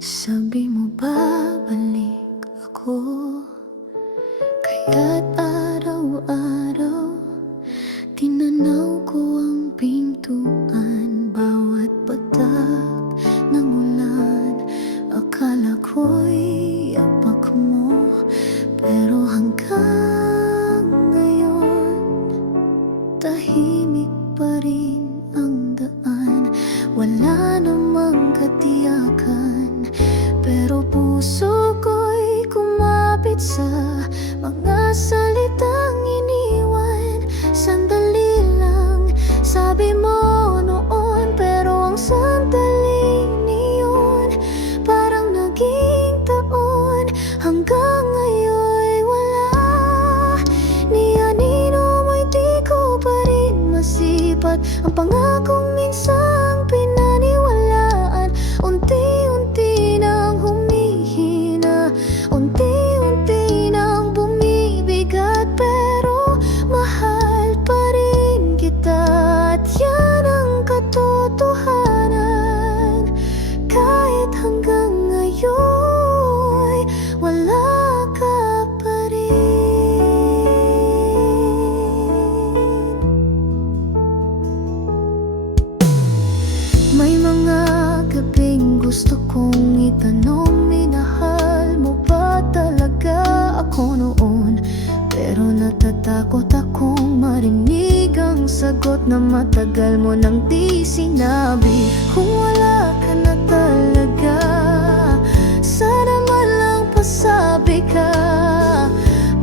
Sabi mo babalik ako, kaya't araw-araw tinanaw ko ang pintuan. Bawat patak ng ulan, akala ko'y apak mo, pero hanggang ngayon tahimik pa rin ang daan. Wala namang katiyakan, pero puso ko'y kumapit sa mga salitang iniwan. Sandali lang, sabi mo noon, pero ang sandaling iyon parang naging taon. Hanggang ngayon wala ni anino mo'y di ko pa rin masipat ang pangakong minsang pinaniwalaan. Unti-unti nang humihina, unti-unti nang bumibigat, pero mahal pa rin kita. At yan ang katotohanan, kahit hanggang ngayon wala ka pa rin. May mga gabing gusto kong itanong, minahal mo ba talaga ako noon? Pero natatakot akong marinig ang sagot na matagal mo nang di sinabi. Kung wala ka na talaga, sana man lang pasabi ka,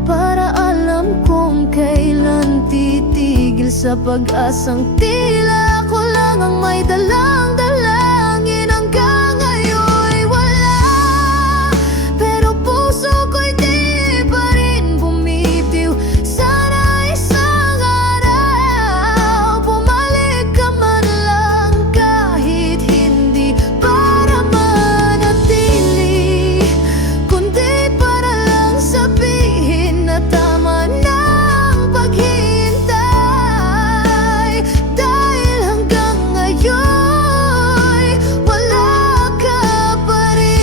para alam kong kailan titigil sa pag-asang tila ako lang ang may dalang dalangin. Hanggang ngayon wala, pero puso ko'y di pa rin bumitiw. Sana isang araw bumalik ka man lang, kahit hindi para manatili, kundi para lang sabihin na tama na ang paghihintay. Dahil hanggang ngayon wala ka pa rin.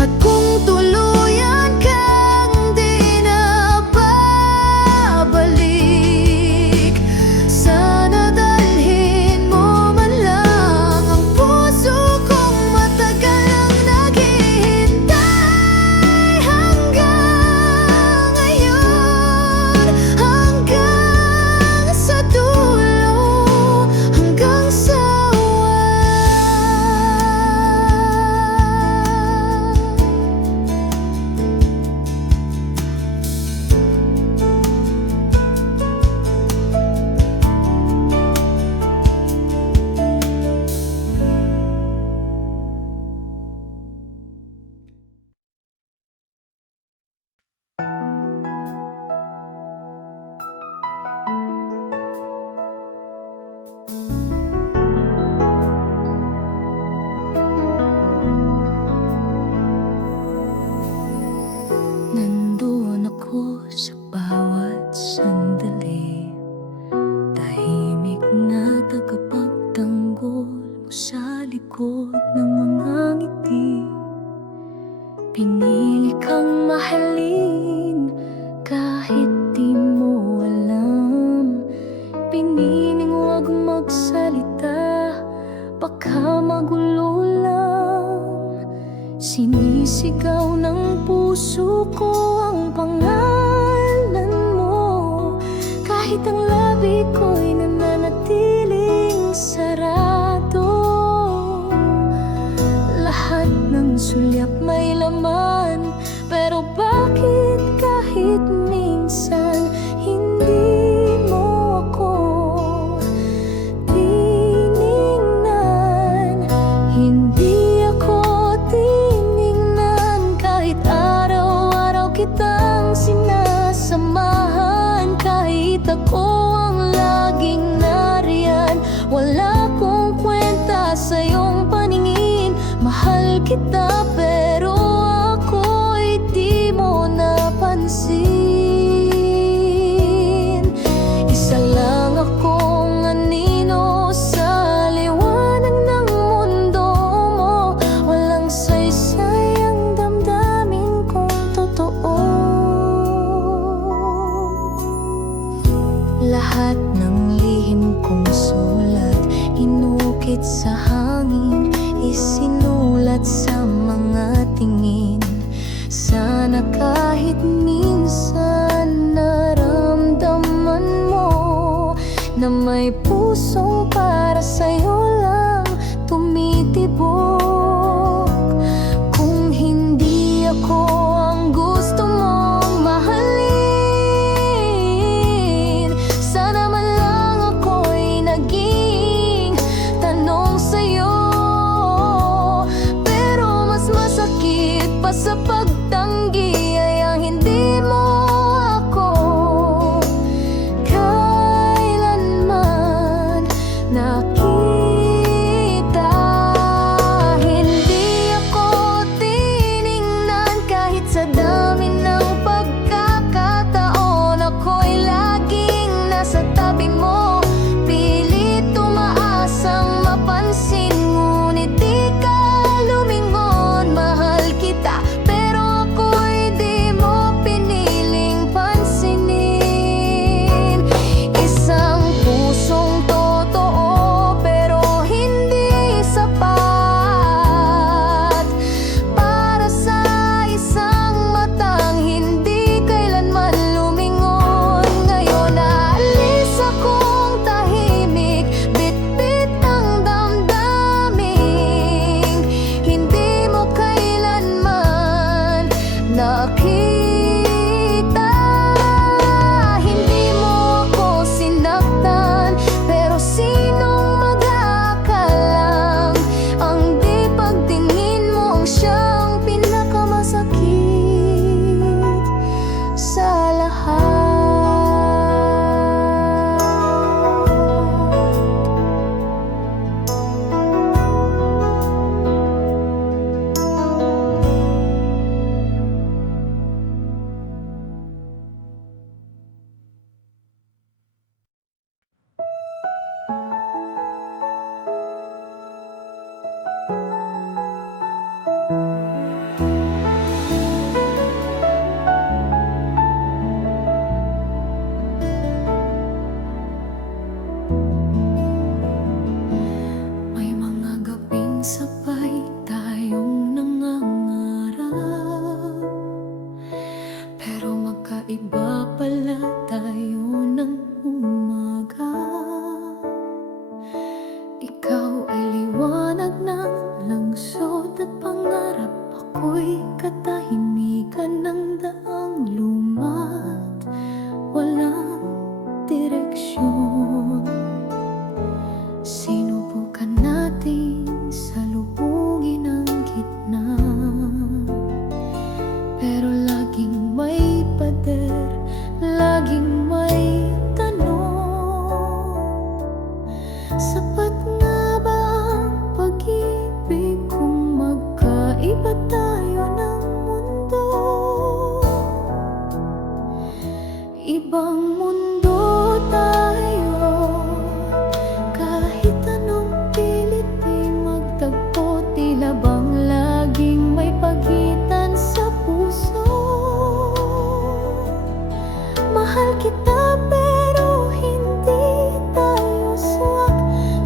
At kung tuluyan kang di na babalik, sana dalhin mo man lang ang puso kong matagal ang naghihintay. Hanggang ngayon, hanggang sa dulo, hanggang sa nandoon ako sa bawat sandali, tahimik na tagapagtanggol mo sa likod ng mga ngiti. Pinili kang mahalin kahit di mo alam, piniling huwag magsalita, baka magulo lang. Sinisigaw ng puso ko ang pangalan mo, kahit ang labi ko'y nananatiling sarado. Lahat ng sulyap may laman, pero bakit kahit minsan hindi mo ako tiningnan? Hindi ako tiningnan, kahit araw-araw kitang sinasamahan, kahit ako ang laging nariyan. Wala kong kwenta sa iyong paningin, mahal kita pero ako'y di mo napansin. Isa lang akong anino sa liwanag ng mundo. Dikit sa hangin, isinulat sa mga tingin. Sana kahit minsan naramdaman mo na may pusong para sa'yo lang tumitibok. Kung hindi ako ang gusto mong mahalin, sana man lang ako'y naging tanong sa'yo. Pero mas masakit pa sa pagtanggi ay ang hindi mo ako kailanman nakita. Hindi ako tiningnan kahit sa dami ng pagkakataon. Ako'y laging nasa tabi mo, pilit tumaasang mapansin, ngunit di ka lumingon. Mahal kita, pero ako'y di mo piniling pansinin. Isang pusong totoo pero hindi sapat para sa isang matang hindi kailanman lumingon. Ngayon aalis akong tahimik, bitbit ang damdaming hindi mo kailanman nakita. Hindi mo ako sinaktan, pero sinong mag-aakalang ang di pagtingin mo ang siyang pinakamasakit sa lahat. May mga gabing sabay tayong nangangarap, pero magkaiba pala tayo ng umaga. Ikaw ay liwanag ng lungsod at pangarap, ako'y katahimikan ng daang lumat walang direksyon. Sinubukan natin salubungin ang gitna, pero laging may pader, laging may tanong. Sapat nga ba ang pag-ibig kung magkaiba tayo ng mundo? Ibang mundo tayo, kahit anong pilit di magtagpo. Tila bang laging may pagitan sa puso. Mahal kita pero hindi tayo swak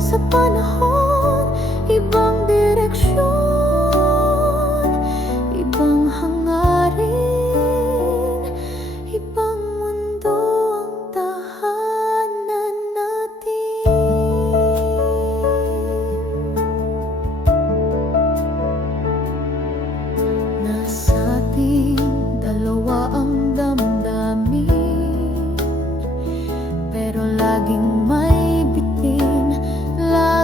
sa panahon. Ibang direksyon, ibang hangarin, ibang mundo ang tahanan natin. Nasa ating dalawa ang damdamin, pero laging may bitin, laging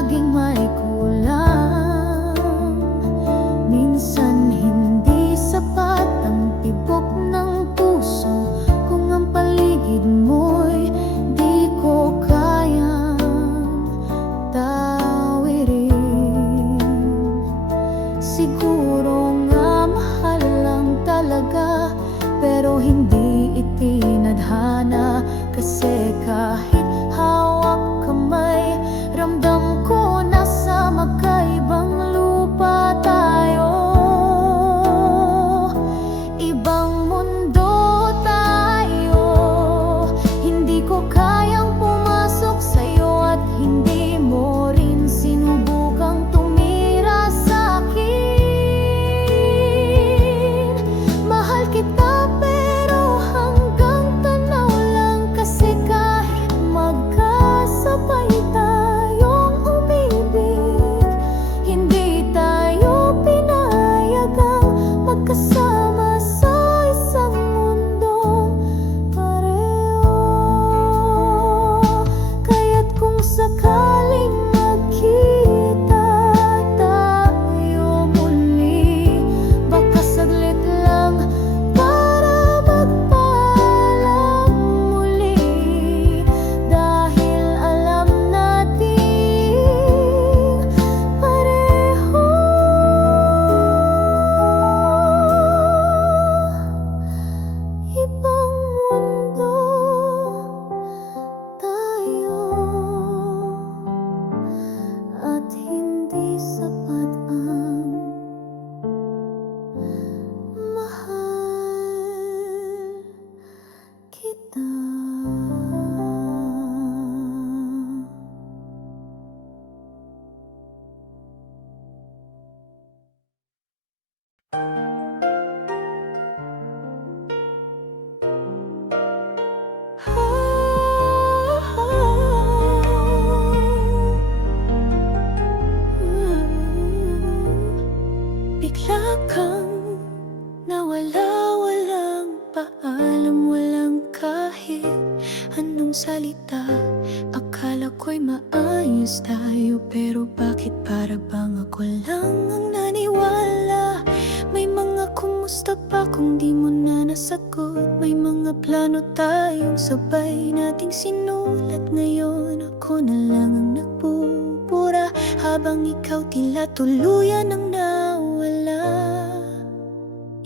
maayos tayo, pero bakit para bang ako lang ang naniwala? May mga kumusta pa kung di mo na nasagot. May mga plano tayong sabay nating sinulat. Ngayon ako na lang ang nagpupura, habang ikaw tila tuluyan ang nawala.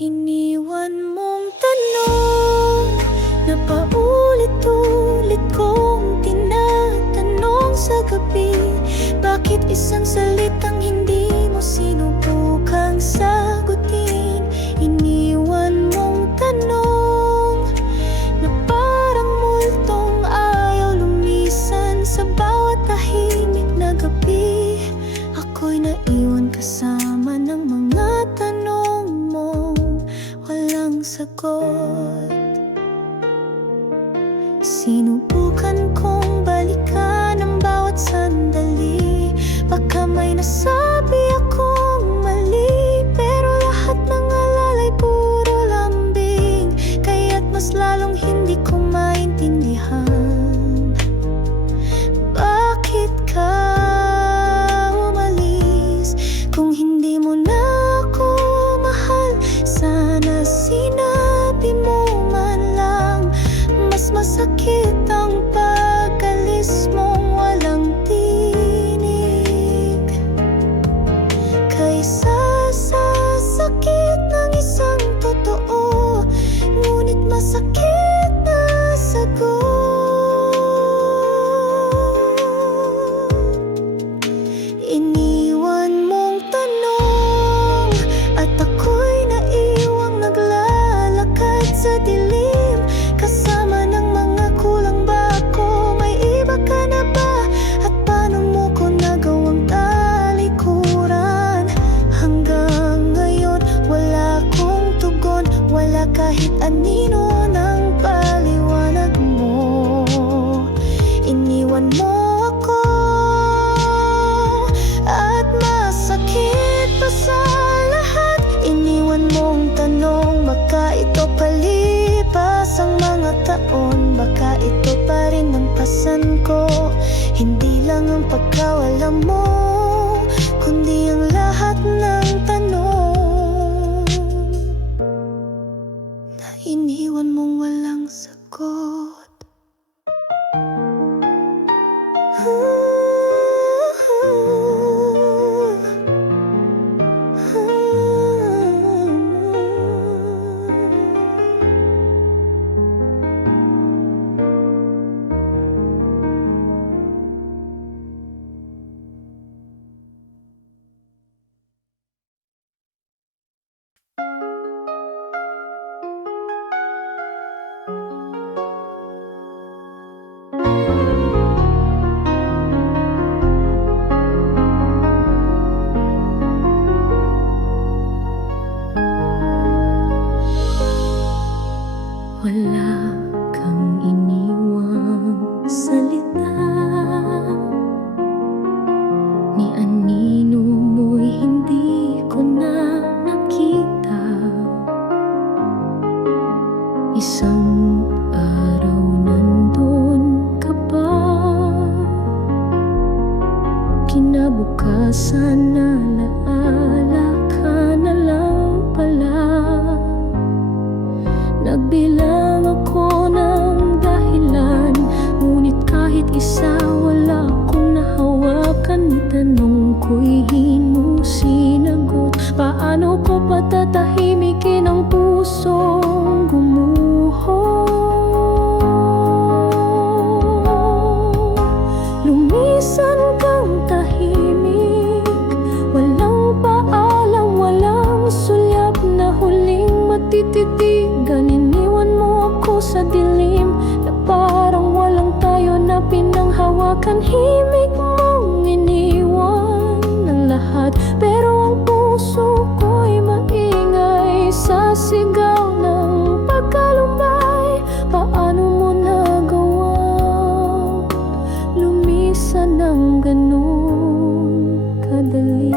Iniwan mong tanong na paulit-ulit kong tinatanong sa gabi. Bakit isang salitang hindi mo sinubukang sagutin? Iniwan mong tanong na parang multong ayaw lumisan sa bawat tahimik na gabi. Ako'y naiwan kasama ng mga tanong mong walang sagot. Sinubukan kong balikan ang bawat sandali. Baka may nasabi akong mali, pero lahat ng alalay puro lambing. Kaya't mas lalong hindi ko maintindihan bakit ka umalis. Kung hindi mo na ako mahal, sana sinabi mo man lang. Mas masakit ang pag-alis mong walang tinig kaysa sa sakit ng isang totoo, ngunit masakit na sagot. Iniwan mong tanong at ako'y naiwang naglalakad sa dilim. Kasama ng mga kulang ba ako? May iba ka na ba? At paano mo ko nagawang talikuran? Hanggang ngayon wala akong tugon, wala kahit anino ng paliwanag mo. Iniwan mo ako at masakit pa sa lahat. Iniwan mong tanong, baka ito palipas ang mga taon. Baka ito pa rin ang pasan ko. Hindi lang ang pagkawala mo, kundi ang lahat ng tanong na iniwan mong walang sagot. Wala kang iniwang salita, ni anino mo'y hindi ko na nakita. Isang araw nandun ka pa, kinabukasan alaala ka na lang pala. Nagbilang ako ng dahilan, ngunit kahit isa wala akong nahawakan. Tanong ko'y di mo sinagot. Paano ko patatahimikin ang pusong gumuho? Lumisan kang tahimik, walang paalam, walang sulyap na huling matititigan. Iniwan mo ako sa dilim na parang walang tayo na pinanghawakan. Himig mong iniwan ang lahat, pero ang puso ko'y maingay sa sigaw ng pagkalumbay. Paano mo nagawang lumisan ng ganun kadali?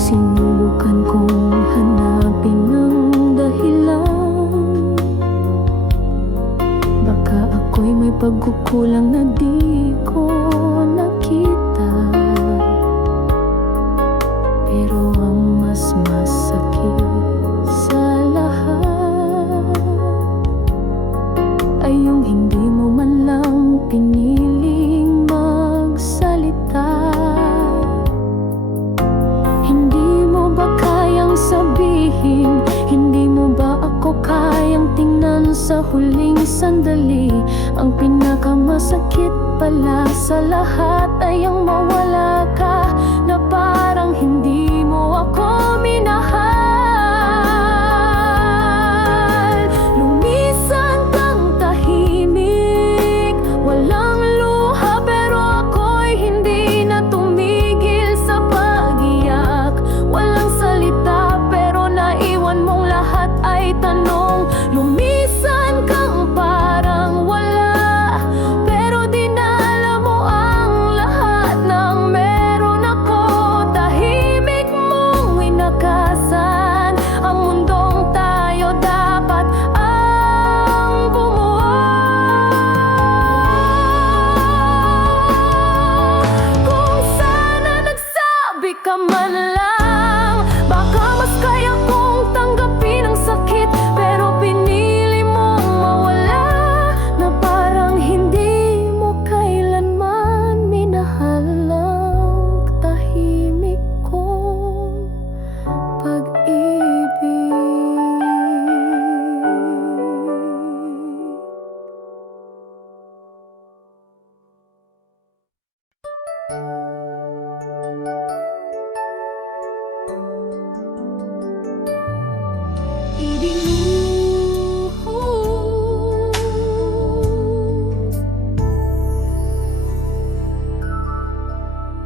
Sinubukan kong hanapin ang dahilan, may pagkukulang na di ko nakita. Pero ang mas masakit sa lahat ay yung hindi mo man lang piniling magsalita. Hindi mo ba kayang sabihin? Hindi mo ba ako kayang tingnan sa huling sandali? Ang pinakamasakit pala sa lahat ay ang mawala ka, na parang hindi mo ako minahal. Lumisan kang tahimik, walang luha, pero ako'y hindi na tumigil sa pag-iyak. Walang salita, pero naiwan mong lahat ay tanong. Lumisan kang parang wala, pero dinala mo ang lahat ng meron ako. Tahimik mong winakasan ang mundong tayo dapat ang bumuo. Kung sana nagsabi ka man lang, baka mas kaya kong tanggapin ang sakit. Pero pinili mong mawala, na parang hindi mo kailanman minahal ang tahimik kong pag-ibig.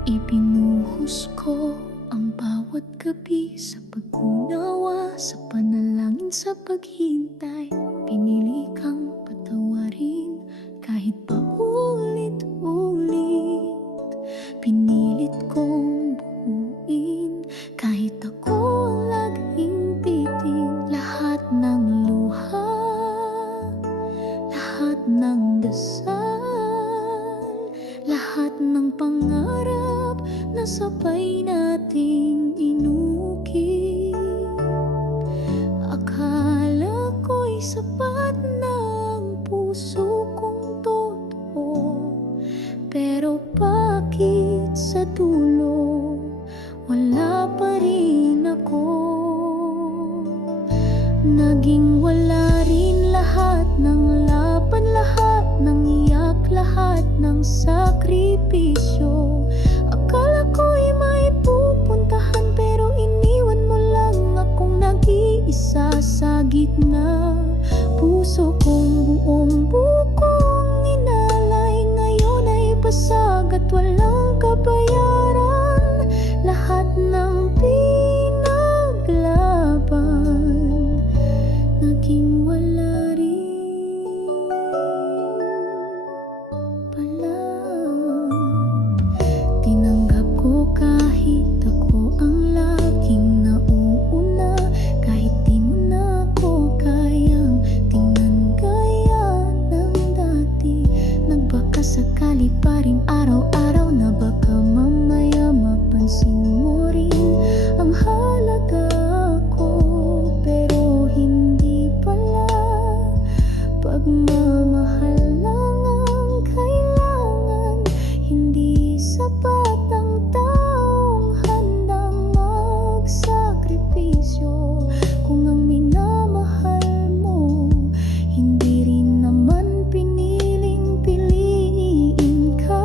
Ibinuhos ko ang bawat gabi sa pag-unawa, sa panalangin, sa paghintay. Pinili kang patawarin kahit pa ulit-ulit. Pinilit kong buuin kahit ako laging bitin. Lahat ng luha, lahat ng dasal, lahat ng pangarap na sabay nating inukit. Akala ko'y sapat na ang puso kong totoo, pero bakit sa dulo wala pa rin ako? Naging wala rin lahat ng laban, lahat ng iyak, lahat ng sakripisyo. Akala ko'y may pupuntahan, pero iniwan mo lang akong nag-iisa sa gitna. Puso kong buong bukong inalay, ngayon ay basag at walang kabayaran. Lahat ng pinaglaban naging wala rin pala. Tinanggap ko kahit ako ang laging nauuna, kahit di mo na ako kayang tingnan gaya ng dati. Nagbaka sakali pa rin araw-araw na baka mamaya mapansin mo rin ang halaga ko, pero hindi pala. Pagmamahal lang ang kailangan, hindi sapat ang taong handang magsakripisyo. Kung ang minamahal mo hindi rin naman piniling piliin ka,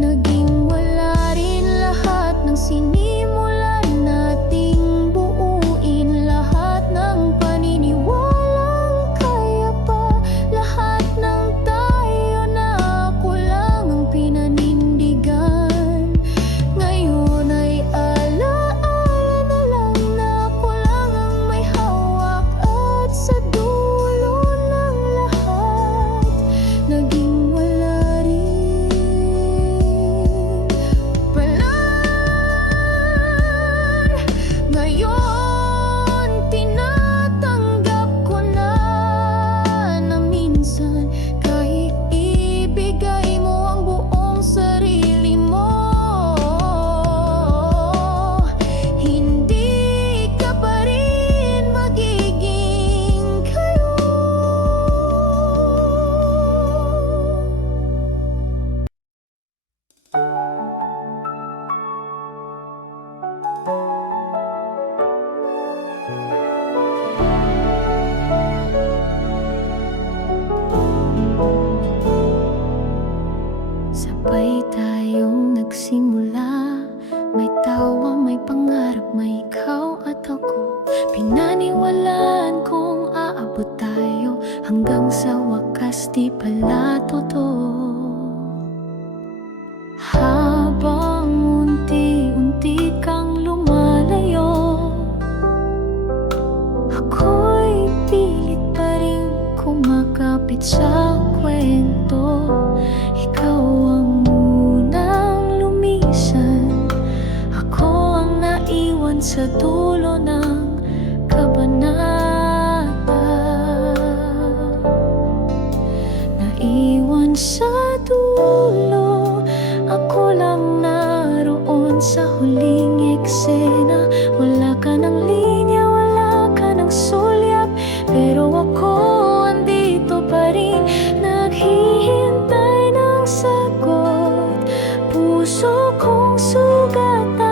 naging wala rin lahat ng sinimulan nating buuin. Lahat ng paniniwala hanggang sa wakas di pala totoo. Habang unti-unti kang lumalayo, ako'y pilit pa rin kumakapit sa kwento. Ikaw ang unang lumisan, ako ang naiwan sa dulo ng kabanata. Naiwan sa dulo, ako lang naroon sa huling eksena. Wala ka ng linya, wala ka ng sulyap, pero ako andito pa rin, naghihintay ng sagot. Puso kong sugatan,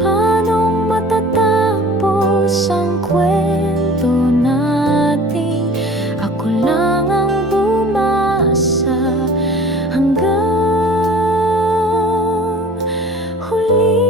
paanong matatapos ang kwento natin? Ako lang ang bumasa hanggang huli.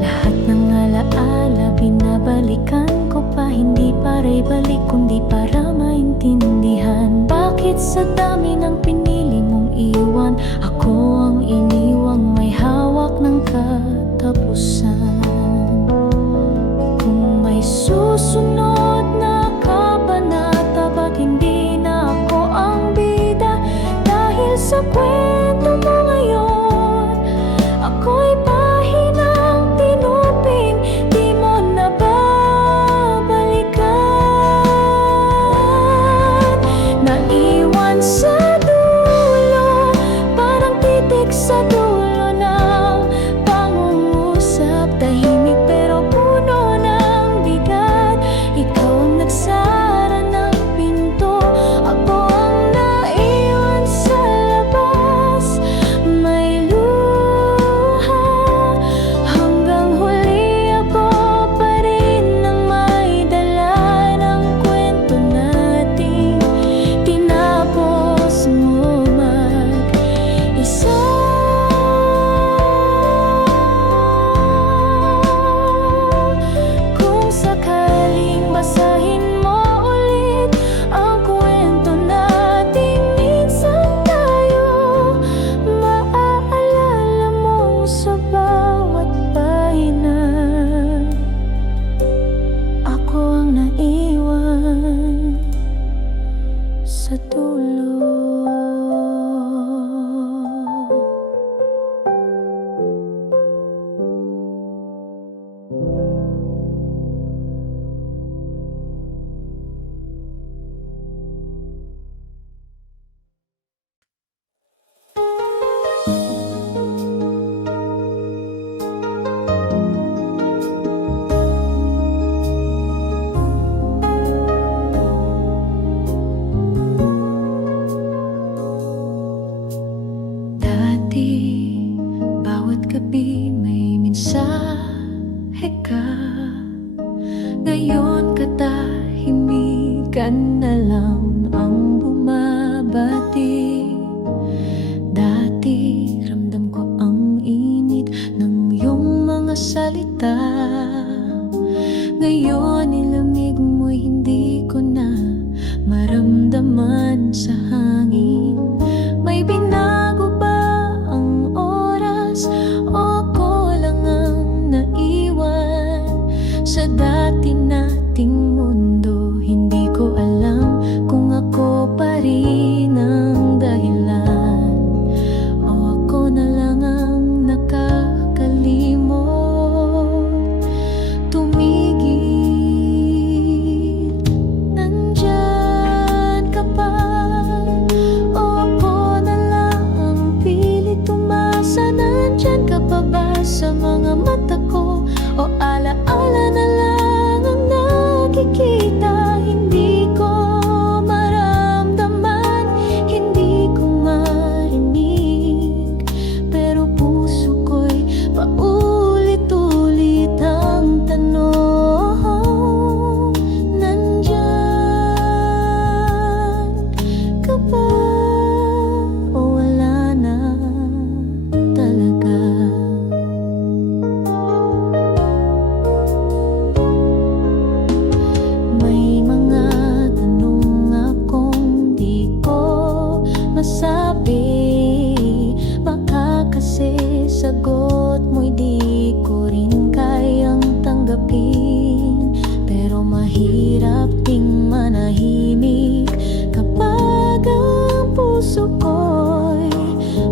Lahat ng alaala binabalikan ko pa, hindi para ibalik kundi para maintindihan. Bakit sa dami ng pinili mong iwan, ako ang iniwang may hawak ng katapusan? Kung may susunod na kabanata, ba't hindi na ako ang bida? Dahil sa kwento mo ngayon, ako'y pahinang tinupin, di mo na babalikan. Naiwan sa dulo, parang titik sa dulo ng pangungusap. Tahimik pero puno ng bigat, ikaw ang nagsara ng pinto, ako ang naiwan sa labas. May luha hanggang huli, ako pa rin ang may dala ng kwento natin. Tinapos mo mag-isa. Kung sakaling basahin mo ulit ang kwento natin, minsan tayo maaalala mo sa bawat pahina. Ako ang naiwan sa dulo. Dati, bawat gabi may mensahe ka. Ngayon katahimikan na lang ang bumabati. Dati, ramdam ko ang init ng iyong mga salita. Ngayon, ilamig mo'y hindi ko na maramdaman sa hangin. May binago ba ang oras, o ako lang ang naiwan sa dati nating mundo? Hindi ko alam kung ako pa rin ang dahilan, o ako na lang ang nakakalimot. masabi. Baka kasi sagot mo'y di ko rin kayang tanggapin, pero mahirap ding manahimik kapag ang puso ko'y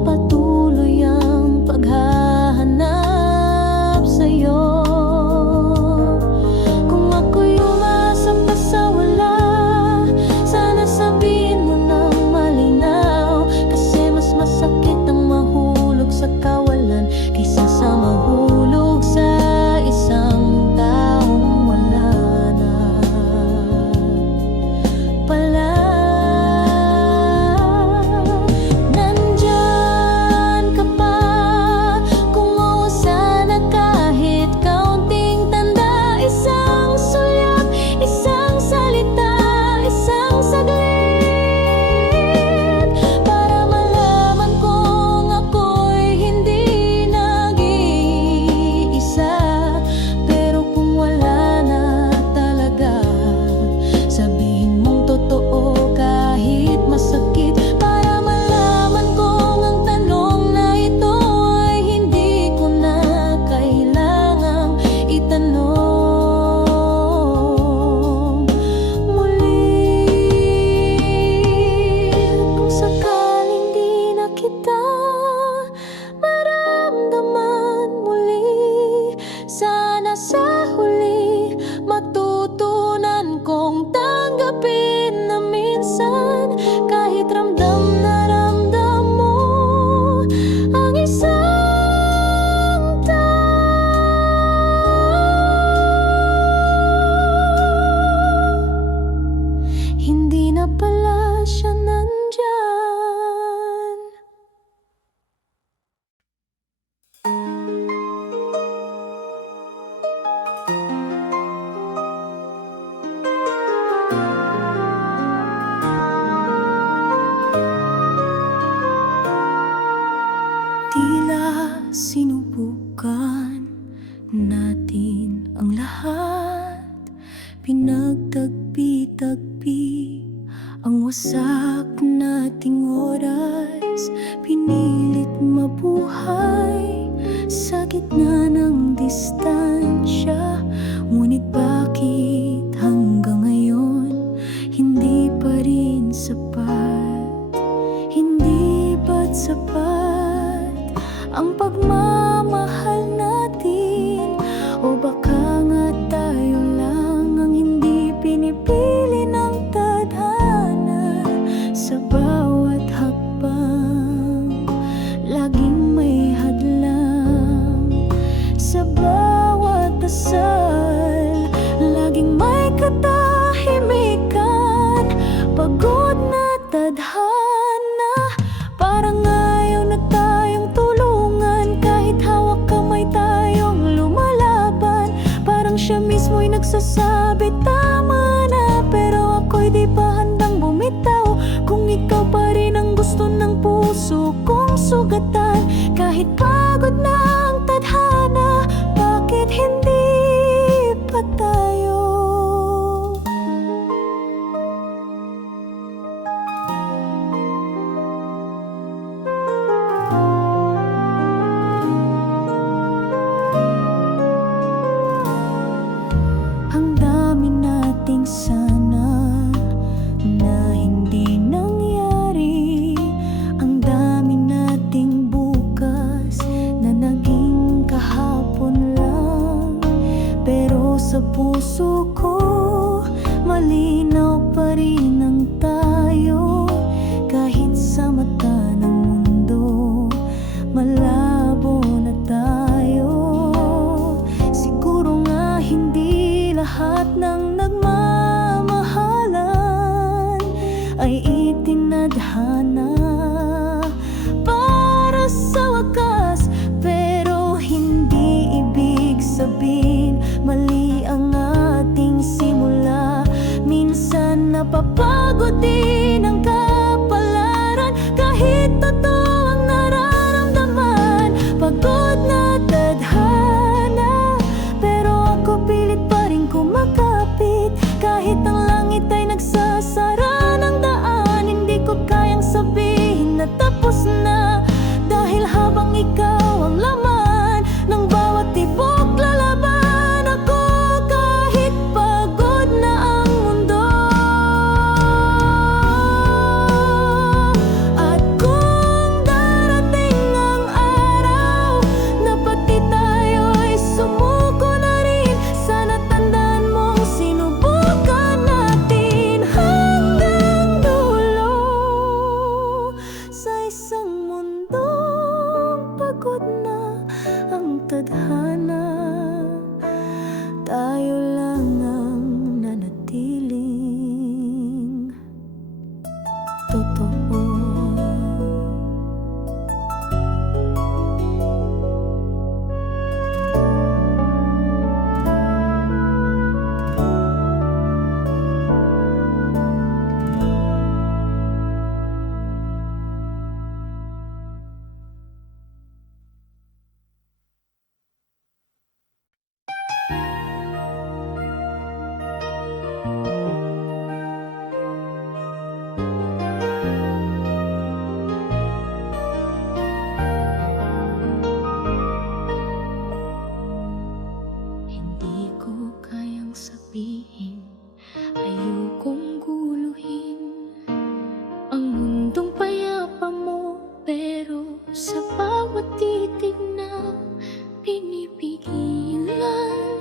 patuloy ang paghahanap sa'yo. Kung ako'y umasa pa sa wala, sana sabihin mo ng malinaw, kasi mas masakit ang mahulog sa kawalan kaysa sa mahulog sa isang taong wala na pala. Nandyan ka pa, kumuha sana kahit kaunting tanda, isang sulyap, isang salita, isang saglit, para malaman kong ako'y hindi nag-iisa. Pero kung wala na talaga, sabihin mong totoo kahit masakit, para malaman kong ang tanong na ito ay hindi ko na kailangang itanong muli. Kung sakaling di na kita maramdaman muli, sana sa huli matutunan kong tanggapin na minsan kahit ramdam na ramdam mo ang isang tao, hindi na pala siya nandyan. Tila sinubukan natin ang lahat, pinagtagpi-tagpi ang wasak nating oras, pinilit mabuhay sa gitna ng distansya. Ngunit bakit hanggang ngayon hindi pa rin sapat? Hindi ba't sapat ang pagmamahal natin? O baka nga tayo lang ang hindi pinipili ng tadhana? Sa bawat hakbang laging may hadlang, sa bawat dasal laging may katahimikan. Pagod na tadhana, parang ayaw na tayong tulungan, kahit hawak kamay tayong lumalaban. Parang siya mismo'y nagsasabi tama na, pero ako'y di pa handang bumitaw. Kung ikaw pa rin ang gusto ng puso kong sugatan, kahit pagod na ang tadhana, bakit hindi pa tayo? Ang dami nating sana na hindi nangyari, ang dami nating bukas na naging kahapon lang. Pero sa puso tapos na. Dahil habang ikaw ang laman ng bawat tibok, lalaban ako kahit pagod na ang mundo. At kung darating ang araw na pati tayo'y sumuko na rin, sana tandaan mong sinubukan natin hanggang dulo. Sa isang mundong pagod na ang tadhana, tayo lang ang nanatiling totoo. Hindi ko kayang sabihin, ayokong guluhin ang mundong payapa mo, pero sa bawat titig na pinipigilan,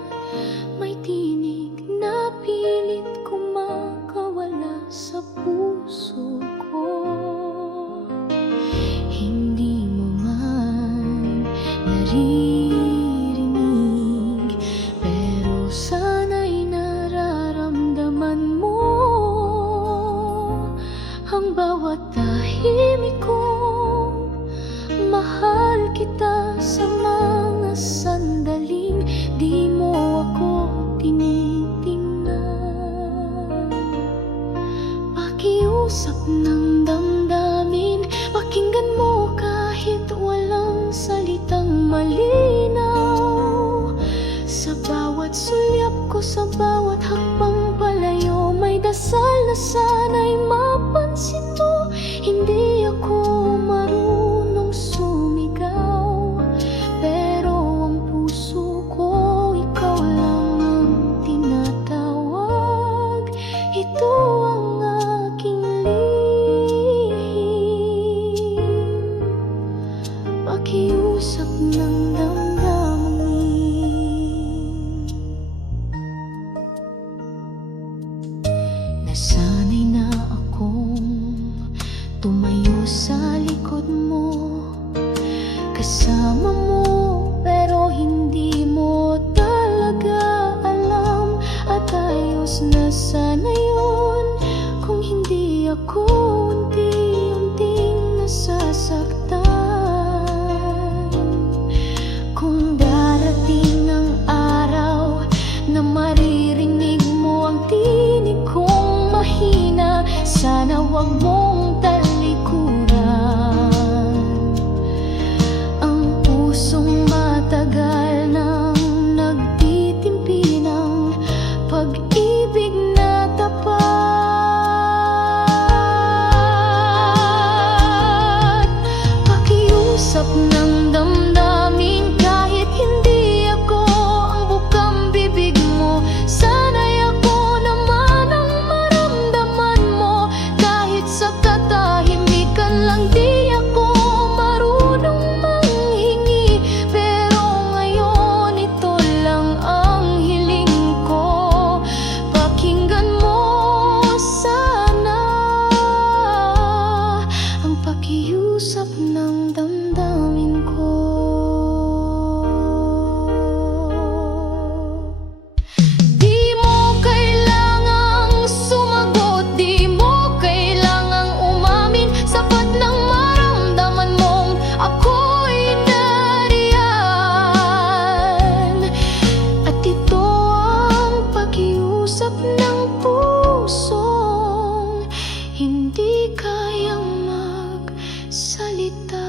may tinig na pilit kumakawala sa puso ko. Hindi mo man naririnig, pero sana'y nararamdaman mo ang bawat tahimik kong mahal kita. Sa mga sandaling di mo ako tinitingnan, pakiusap ng damdamin, pakinggan mo kahit walang salitang malinaw. Sa bawat sulyap ko, sa bawat hakbang palayo, may dasal na sana'y mapansin mo. Hindi ako marunong sumigaw, pero ang puso ko, ikaw lang ang tinatawag. Ito ang aking lihim, pakiusap ng damdamin. Nasanay na akong tumayo sa likod mo, kasama mo, pero hindi mo talaga alam. At ayos na sana yun kung hindi ako unti-unting nasasaktan. Kung darating ang araw na maririnig mo ang tinig kong mahina, sana wag mong talikuran ang pusong matagal nang nagtitimpi ng pag-ibig na tapat. Pakiusap ng damdamin, kahit hindi ako ang bukang bibig mo, sana'y ako naman ang maramdaman mo. Kahit sa katahimikan lang di ako marunong manghingi, pero ngayon ito lang ang hiling ko. Pakinggan mo sana ang pakiusap ng damdamin ko. Di mo kailangang sumagot, di mo kailangang umamin, sapat nang maramdaman mong ako'y nariyan. At ito ang pakiusap ng pusong hindi kayang magsalita.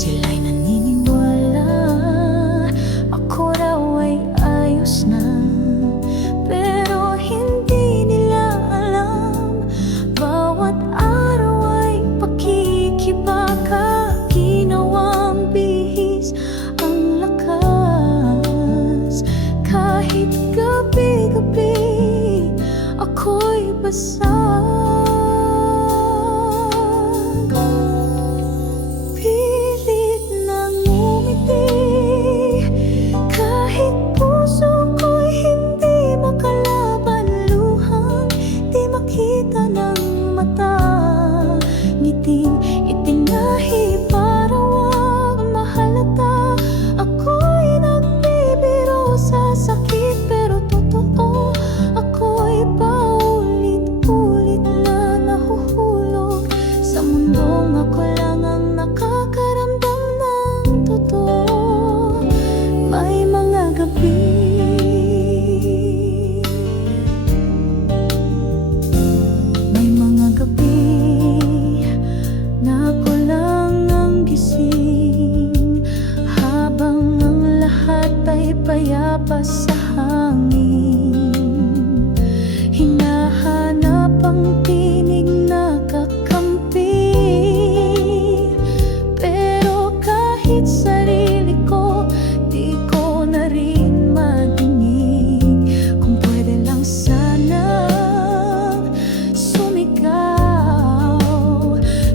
sila'y naniniwala ako raw ay ayos na. Pero hindi nila alam, bawat araw ay pakikibaka. Ginawang bihis ang lakas, kahit gabi-gabi ako'y basag. Pilit nang ngumiti, kahit puso ko'y hindi makalaban. Luhang di makita ng mata, ngiting itinahi para wag mahalata. Ako'y nagbibiro sa sakit, pero totoo ako'y paulit-ulit na nahuhulog sa mundong ako lang ang nakakaramdam ng totoo. May mga gabi, may mga gabi na ako lang ang gising, habang ang lahat ay payapa sa hangin. Hinahanap ang tinig na kakampi, pero kahit sarili ko, di ko na rin madinig. Kung pwede lang sana sumigaw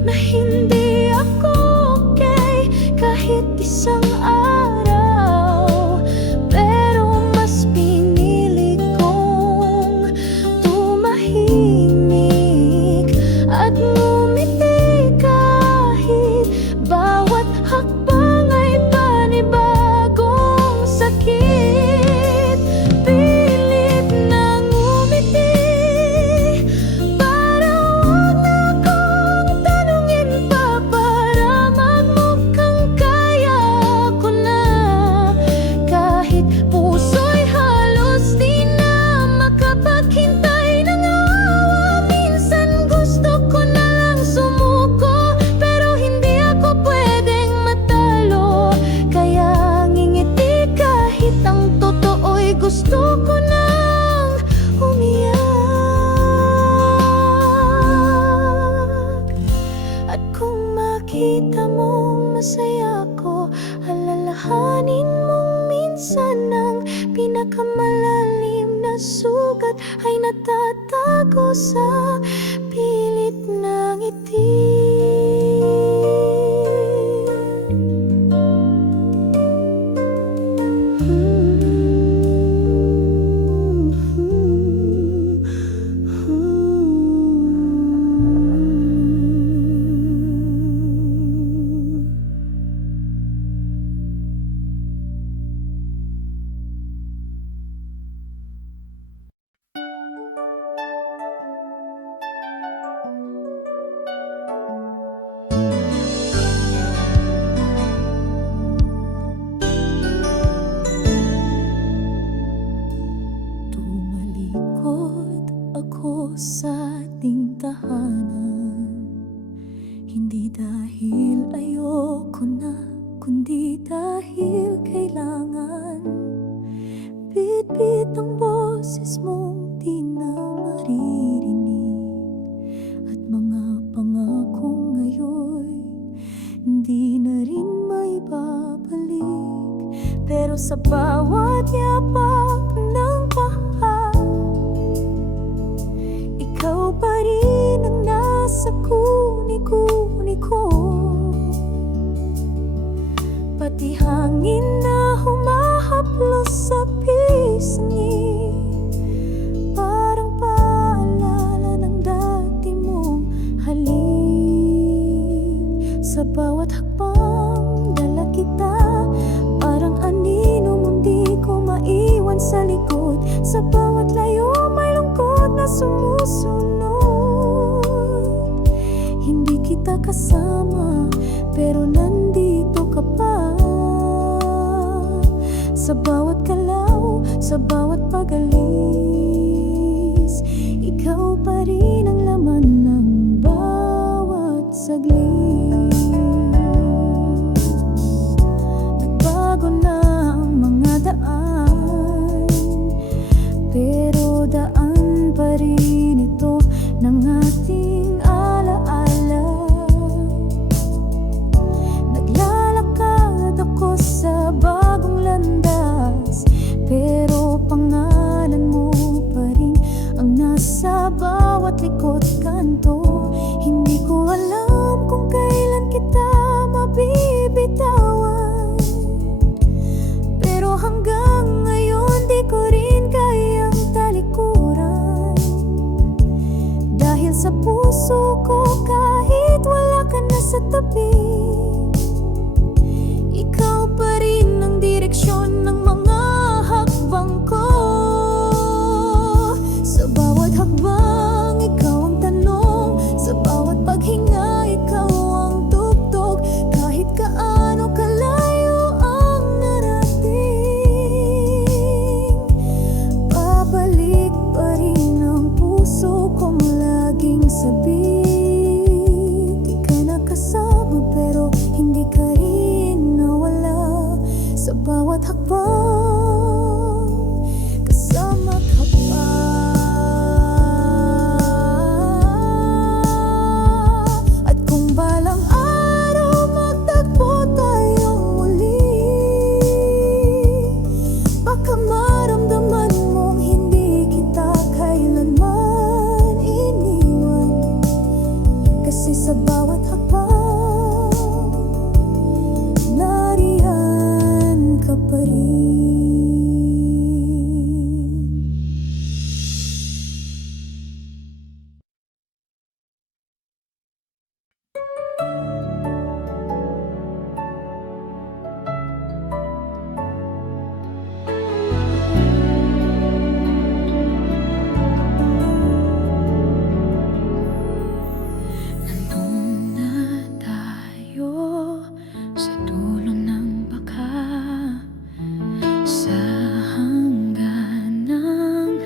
na hindi ako okay kahit isang araw. Pero mas pinili kong tumahimik at ngumiti, kahit bawat hakbang ay panibagong sakit. Pilit na ngumiti para wag na akong tanungin pa, para magmukhang kaya ko na. Kahit puso'y halos di na makapaghintay ng awa, minsan gusto ko na lang sumuko, pero hindi ako pwedeng matalo. Kaya ngingiti kahit ang totoo'y gusto ko nang umiyak. At kung makita mong masaya ko, alalahanin mong minsan ang pinakamalalim na sugat ay natatago sa pilit na ngiti. Tumalikod ako sa ating tahanan, hindi dahil ayoko na, kundi dahil kailangan. Bit-bit ang boses mong di na maririnig, at mga pangakong ngayon hindi na rin maibabalik. Pero sa bawat yapak ng baha, ikaw pa rin ang nasa kuni-kuni ko. Pati hangin na humahaplos sa pisngi, parang paalala ng dati mong halik. Sa bawat hakbang dala kita, parang anino mong di ko maiwan sa likod. Sa bawat layo may lungkot na sumusunod. Hindi kita kasama, pero nandito ka pa. Sa bawat galaw, sa bawat pag-alis, ikaw pa rin ang laman ng bawat saglit. hakbang, kasama ka pa. At kung balang araw magtagpo tayong muli, baka maramdaman mong hindi kita kailanman iniwan. Kasi sa bawat hakbang, nariyan ka pa rin. Nandun na tayo sa dulo ng baka, sa hangganan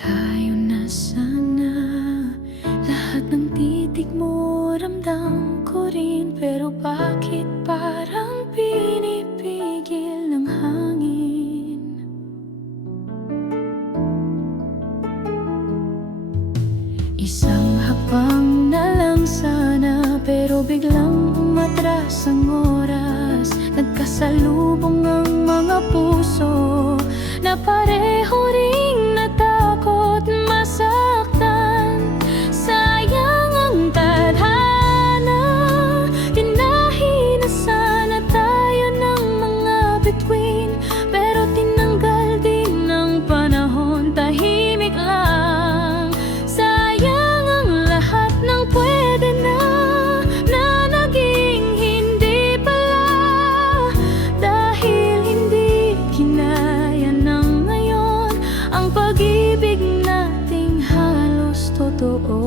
tayo na sana. Lahat ng titig mo ramdam ko rin, pero bakit parang pinipigil ng hangin? Isang hakbang na lang sana, pero biglang umatras ang oras. Nagkasalubong ang mga puso na pareho ring natakot masaktan. Sayang ang tadhana, tinahi na sana tayo ng mga bituin, pero tinanggal din ng panahon, tahimik lang. Sayang ang lahat ng pwede na naging hindi pala, dahil hindi kinaya ng ngayon ang pag-ibig nating halos totoo.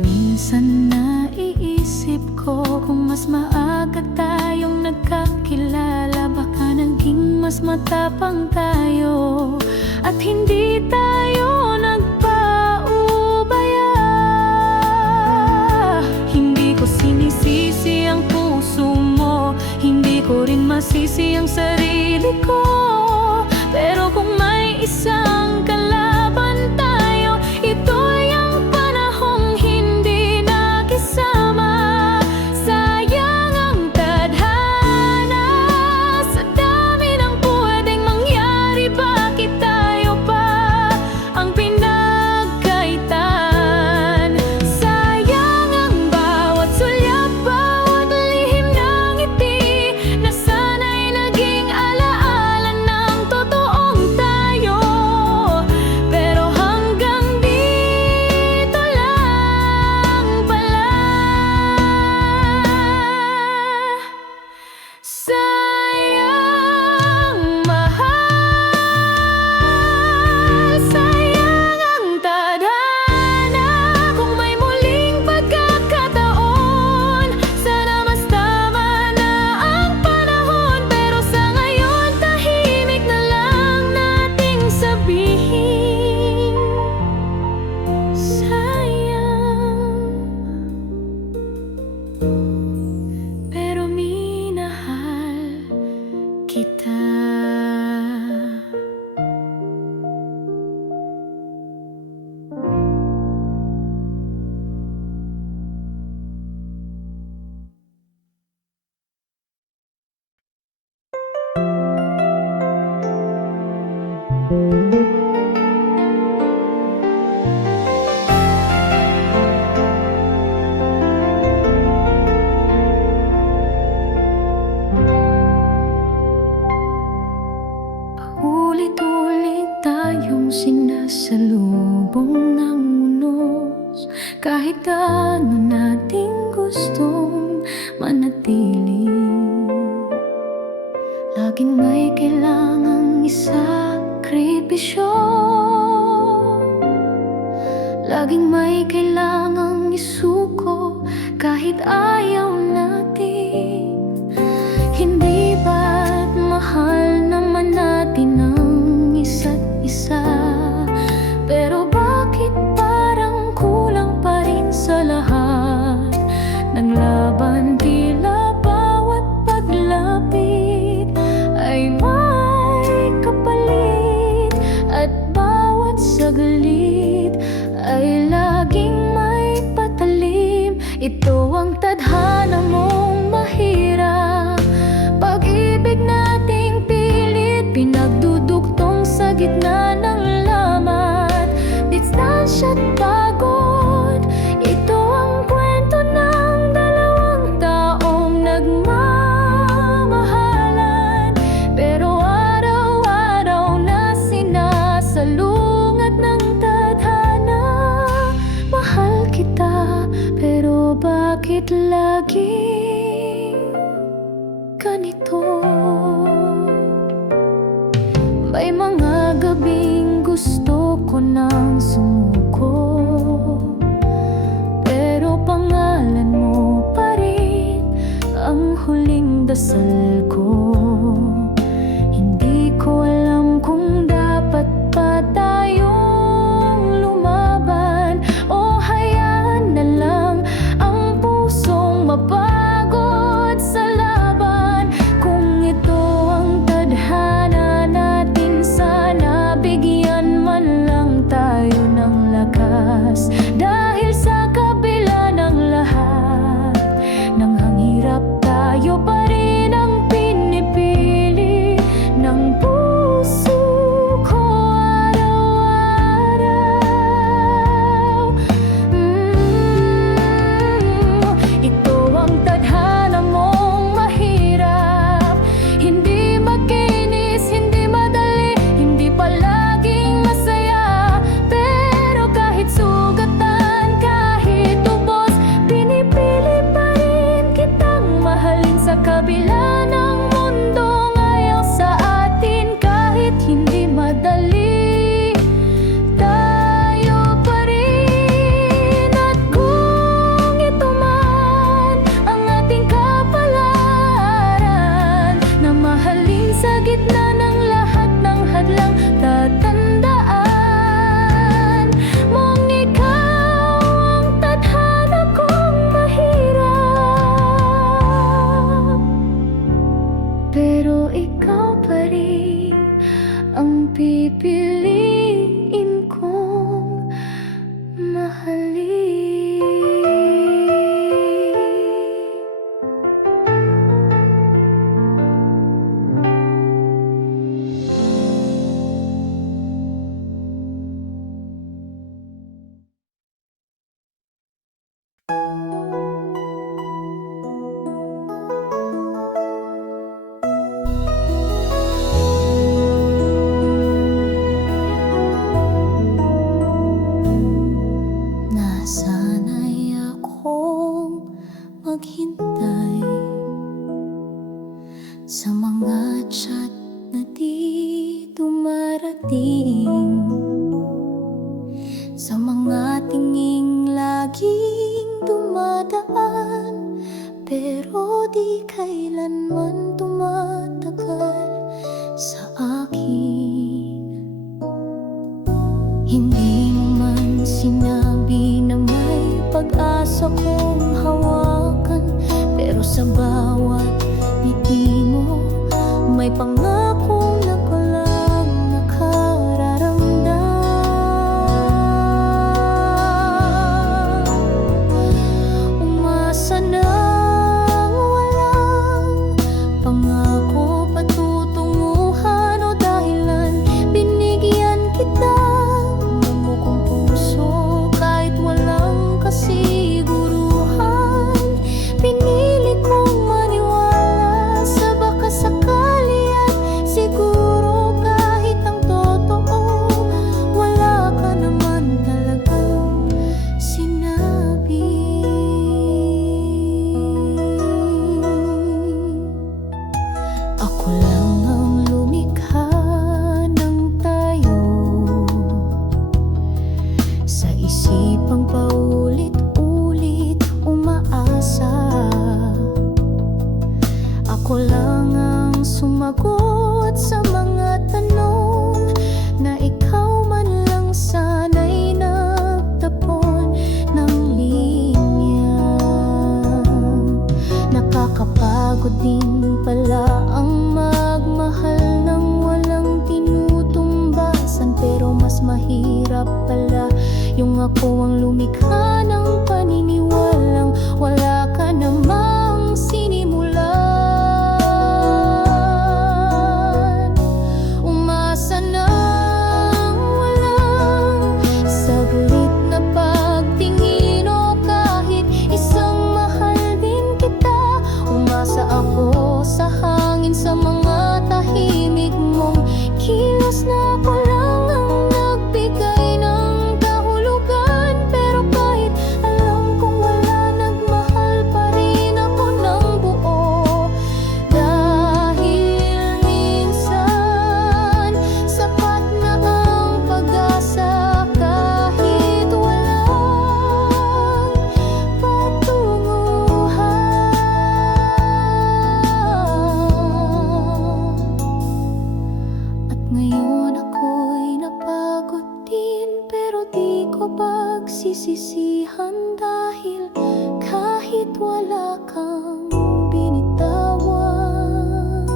Minsan naiisip ko, kung mas maaga tayong nagkakilala, baka naging mas matapang tayo at hindi tayo nagpaubaya. Hindi ko sinisisi ang puso mo, hindi ko rin masisi ang sarili ko, pero kung may isang kalaban tayo, ito'y ang panahong hindi nakisama. Sayang ang tadhana, sa dami ng pwedeng mangyari, bakit tayo pa ang pinagkaitan? Sayang ang bawat sulyap, bawat lihim ng ngiti, na sana'y naging alaala ng totoong tayo. Pero hanggang dito lang pala. Sayang mahal, sayang ang tadhana. Kung may muling pagkakataon, sana mas tama na ang panahon, pero sa ngayon tahimik na lang nating sabihin, sayang, pero minahal kita. Ulit-ulit tayong sinasalubong ng unos, kahit ano nating gustong manatili. Laging may kailangang isakripisyo, laging may kailangang isuko, kahit ayaw natin. Hindi ba't mahal naman natin ang isa't isa, pero bakit parang kulang pa rin sa lahat? ay laging may patalim. Ito ang tadhana mong mahirap, pag-ibig nating pilit, pinagdudugtong sa gitna ng lamat, distansya't pagod. Ito ang kwento ng dalawang taong nagmamahalan, pero araw-araw na sinasalungat ng tadhana. Mahal kita, pero bakit laging ganito? May mga gabing gusto ko nang sumuko, pero pangalan mo pa rin ang huling dasal ko. Hindi ko alam kung dapat pa tayong lumaban o hayaan na lang ang pusong mapagod sa laban. Kung ito ang tadhana natin, sana bigyan man lang tayo ng lakas. Dahil sa kabila ng lahat ng hanghirap, tayo pa rin ang pinipili ng puso ko araw-araw. Ito ang tadhana mong mahirap, hindi makinis, hindi madali, hindi palaging masaya. Pero kahit sugatan, kahit ubos, pinipili pa rin kitang mahalin. Sa kabila ng mundo ngayon sa atin, kahit hindi madali, tayo pa rin. At kung ito man ang ating kapalaran, na mahalin sa gitna ng lahat ng hadlang, tatandaan mong ikaw ang tadhana kong mahirap, pero ikaw pa rin ang pipiliin kong mahalin. Nasanay akong maghintay sa mga chat na di dumarating, sa mga tinging laging dumadaan, pero di kailanman tumatagal sa akin. Hindi mo man sinabi na may pag-asa kong hawakan, pero sa bawat ngiti mo may pangakong nakalang nakararamdam. Umasa nang walang pangako, patutunguhan o dahilan, binigyan kita ng buong puso kahit walang kasiguruhan. Pinili kong maniwala sa baka sakali, at siguro kahit ang totoo, wala ka naman talagang sinabi. Ako lang ang lumikha ng tayo, sa isipang paulit-ulit umaasa. Ako lang ang sumagot sa mga tanong na ikaw man lang sana'y nagtapon ng linya. Nakakapagod din pala ang magmahal ng walang tinutumbasan, pero mas mahirap pala yung ako ang lumikha ng paniniwalang wala ka namang sinimulan. Umasa ng walang saglit na pagtingin o kahit isang mahal din kita. Umasa ako sa hangin, sa mga tahimik mong kilos na ako lang ang nagbigay ng kahulugan. Pero kahit alam kong wala, nagmahal pa rin ako ng buo. Dahil minsan sapat na ang pag-asa kahit walang patunguhan. At ngayon ako'y napagod din, pero di ko pagsisisihan dahil kahit wala kang binitawan,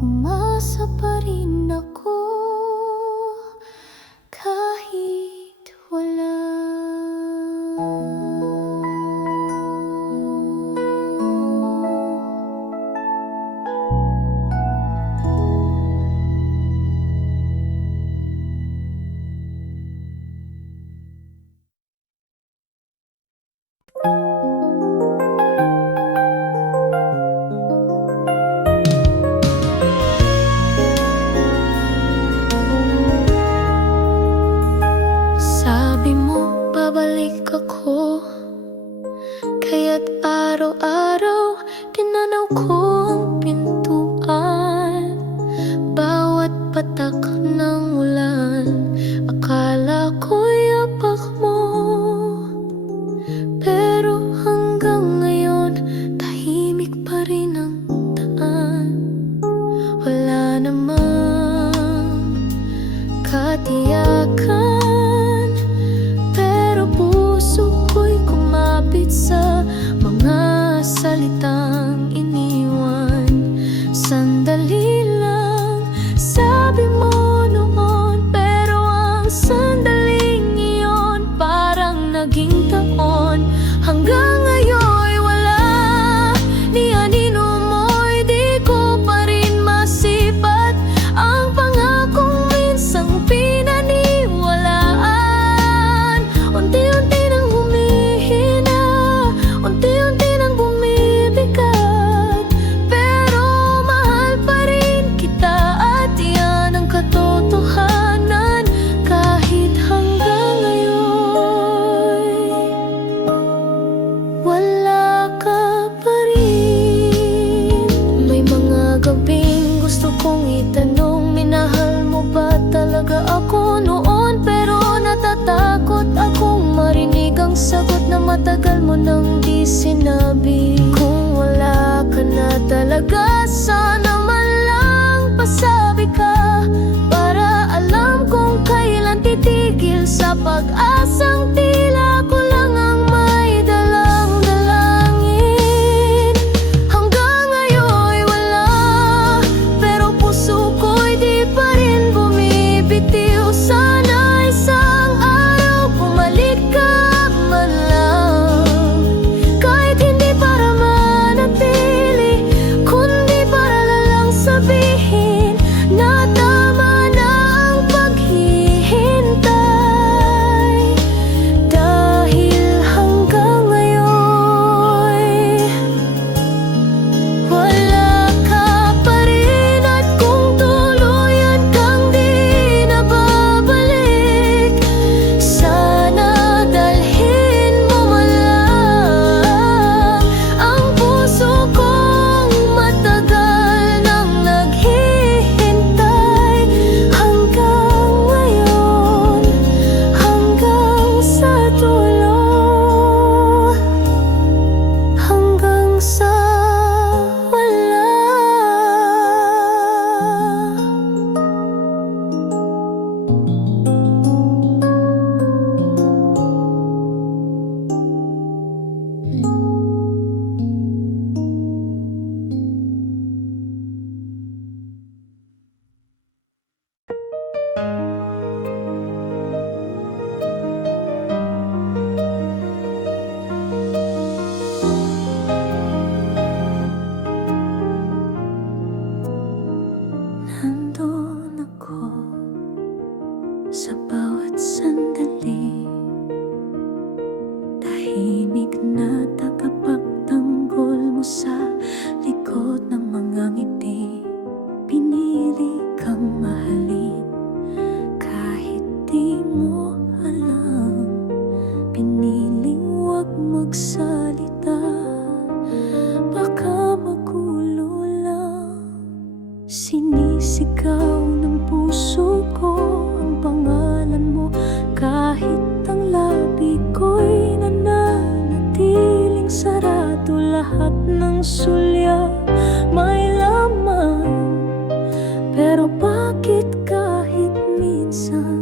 umasa pa rin ako kahit wala. Sabi mo babalik ako, kaya't araw-araw tinanaw ko ang pintuan. Bawat patak ng ulan, akala ko'y yapak mo. Pero hanggang ngayon, tahimik pa rin ang daan. Wala namang katiyakan, pero puso ko'y kumapit sa mga salitang iniwan. Sandali lang, sabi mo noon, pero ang sandaling iyon parang naging taon. Hanggang ngayon wala, ni anino mo'y di ko pa rin masipat ang pangakong minsang pinaniwalaan. Unti-unti nang humihina, unti-unti nang bumibigat, pero mahal pa rin kita at iyan ang katotohanan. Kahit hanggang ngayon wala ka pa rin. May mga gabing gusto kong itanong, minahal mo ba talaga ako noon? Pero natatakot akong marinig ang sagot na matagal mo nang di sinabi. Kung wala ka na talaga, sana man lang pasabi ka, para alam kung kailan titigil sa pag-asang tila ko lang ang may dalang dalangin. Hanggang ngayon wala, pero puso ko'y di pa rin bumibitiw. Sana isang araw bumalik ka man lang, kahit hindi para manatili, kundi para lang sabihin na tama na ang paghihintay. Sa bawat sandali, tahimik na tagapagtanggol mo sa likod ng mga ngiti. Pinili kang mahalin kahit di mo alam. Piniling huwag magsalita, baka magulo lang. Sinisigaw ng puso ko ang pangalan mo, kahit ang labi ko'y nananatiling sarado. Lahat ng sulyap may laman, pero bakit kahit minsan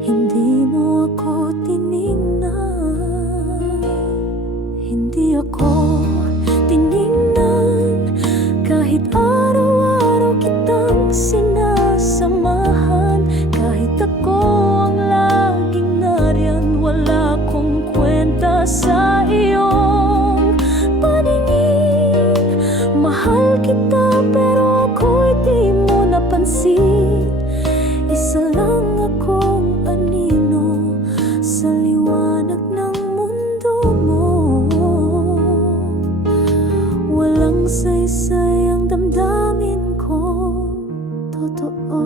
hindi mo ako tiningnan? Hindi ako tiningnan kahit araw-araw kitang sinasamahan. Kahit ako ang laging nariyan, wala akong kwenta sa iyong paningin. Mahal kita pero ako'y di mo napansin. Isa lang akong anino sa liwanag ng mundo mo. Walang saysay ang damdamin kong totoo.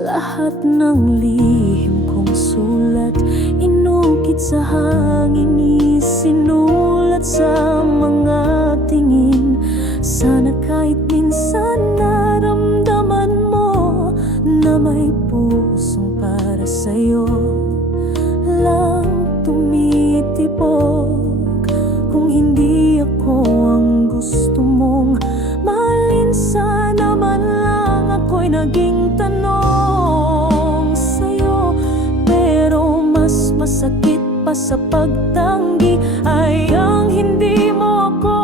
Lahat ng lihim kong sulat, inukit sa hangin, isinulat sa mga tingin. Sana kahit minsan naramdaman mo na may pusong para sa'yo lang tumitibok. Kung hindi ako ang gusto mong mahalin, sana man lang ako'y naging tanong sa'yo. Pero mas masakit pa sa pagtanggi ay ang hindi mo ako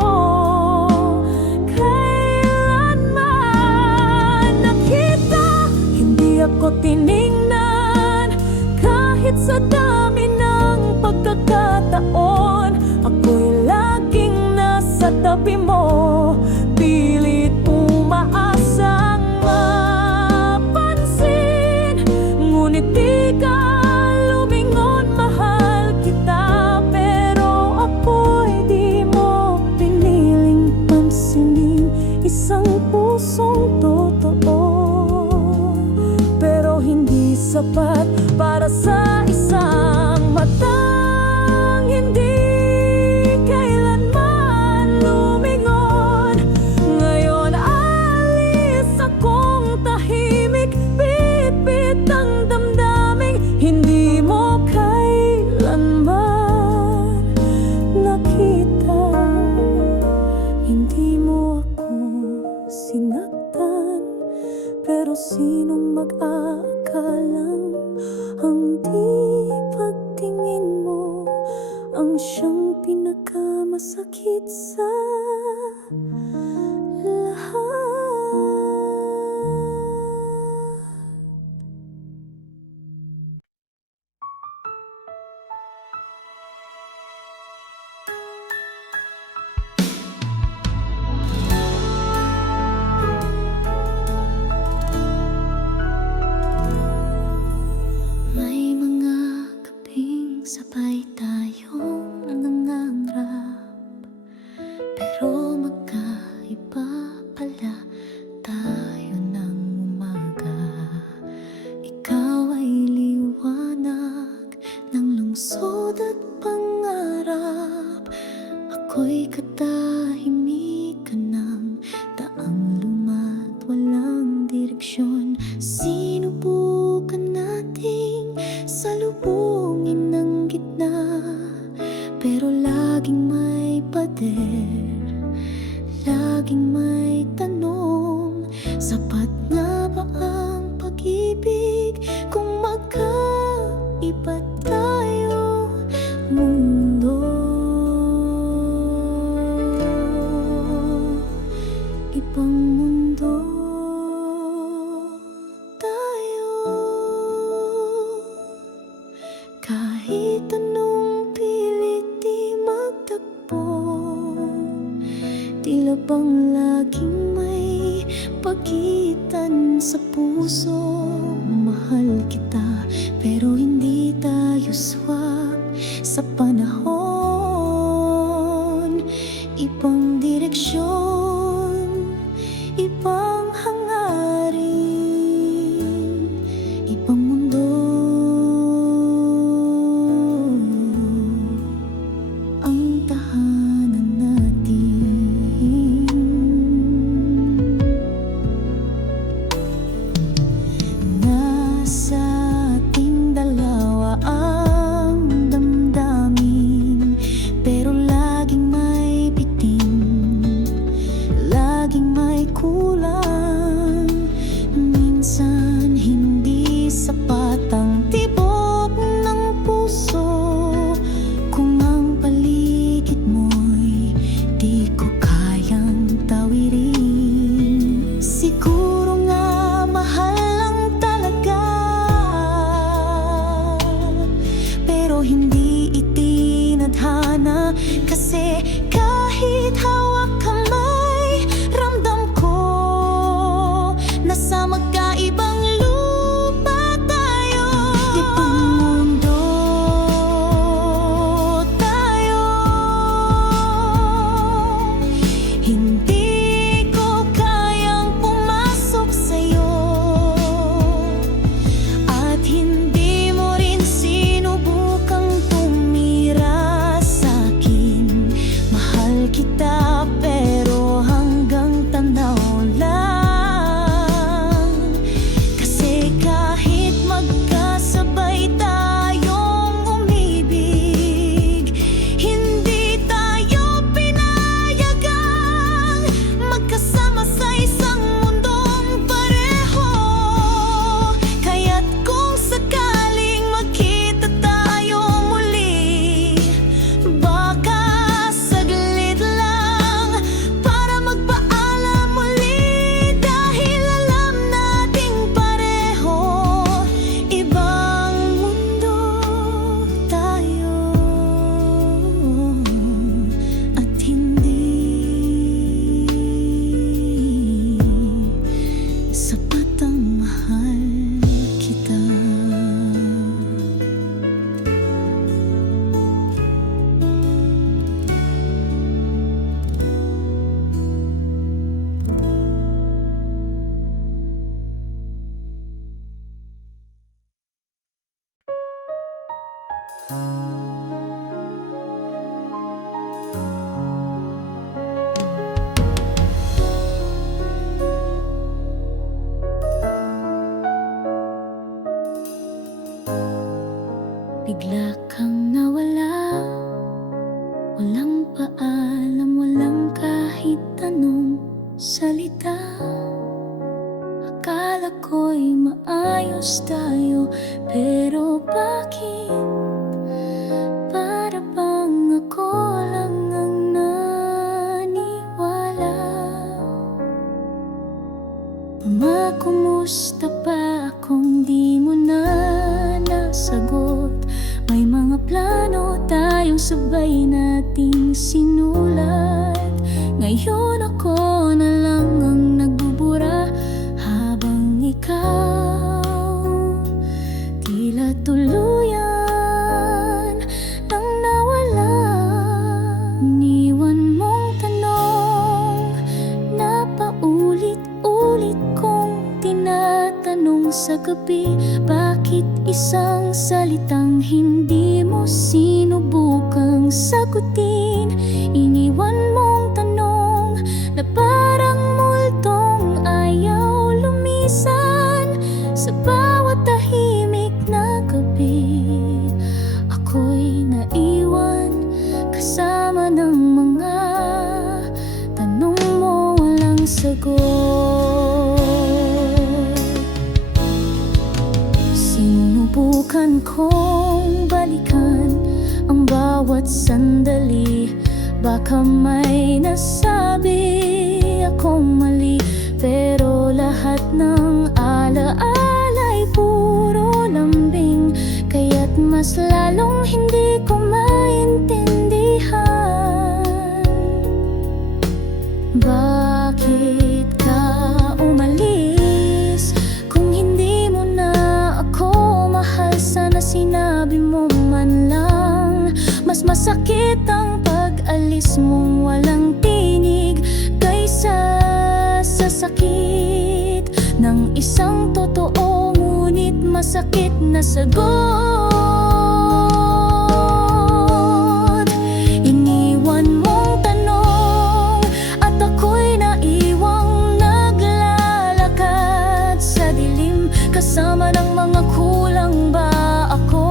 kailanman nakita. Hindi ako tiningnan kahit sa dami ng pagkakataon. Ako'y laging nasa tabi mo, pilit umaasang mapansin. Ngunit di ka lumingon, mahal kita, pero ako'y di mo piniling pansinin. Isang pusong totoo, pero hindi sapat para sa isang matang hindi kailanman lumingon. Ngayon alis akong tahimik, bit-bit ang damdaming hindi mo kailanman nakita. Hindi mo ako sinaktan, pero sinong mag-aakalang ang di pagtingin mo ang siyang pinakamasakit sa lahat. May mga gabing sabay tayong nangangarap, pero magkaiba pala tayo ng umaga. Ikaw ay liwanag ng lungsod at pangarap. Ako'y katahimikan ng daang luma't walang direksyon. Sinubukan nating salubungin ng gitna, pero laging may pader, laging may tanong. Sapat nga ba ang pag-ibig kung magkaiba tayo mundo? Ibang mundo tayo. Kahit anong pilit di magtagpo, tila bang laging may pagitan naman sa puso, mahal kita, pero hindi tayo swak sa panahon. Ibang direksyon, ibang hangarin, ibang mundo. Ang tahanan natin, nasa ating dalawa ang damdamin, pero laging may bitin, laging may kulang. Minsan hindi sapat ang tibok ng puso, kung ang paligid mo'y di ko kayang tawirin. Siguro nga mahal lang talaga, pero hindi itinadhana. Kasi kahit hawak kamay, ramdam ko nasa magkaibang lupa tayo. Ibang mundo tayo. Hindi ko kayang pumasok sa'yo, at hindi mo rin sinubukang tumira sa'kin. Mahal kita, pero hanggang tanaw lang. Kasi kahit magkasabay tayong umibig, hindi tayo pinayagang magkasama sa isang mundong pareho. Kaya't kung sakaling magkita tayo muli, baka saglit lang para magpaalam muli. Dahil alam nating pareho, ibang mundo tayo, at hindi sapat ang mahal kita. Bigla kang nawala, walang paalam, walang kahit anong salita. Akala ko'y maayos tayo, pero bakit para bang ako lang ang naniwala? Kumusta pa kung di mo na nasagot? May mga plano tayong sabay nating sinulat. Ngayon ako na lang ang nagbubura, habang ikaw tila tuluyan nang nawala. Iniwan mong tanong na paulit-ulit kong tinatanong sa gabi. Bakit isang salitang hindi mo sinubukang sagutin? Iniwan mong tanong na parang multong ayaw lumisan. Sa bawat tahimik na gabi, ako'y naiwan kasama ng mga tanong mo walang sagot. Sinubukan kong balikan ang bawat sandali. Baka may nasabi akong mali, pero lahat ng alaala'y puro lambing. Kaya't mas lalong hindi ko maintindihan. Bakit ka umalis isang totoo ngunit masakit na sagot. Iniwan mong tanong at ako'y naiwang naglalakad sa dilim. Kasama ng mga kulang ba ako?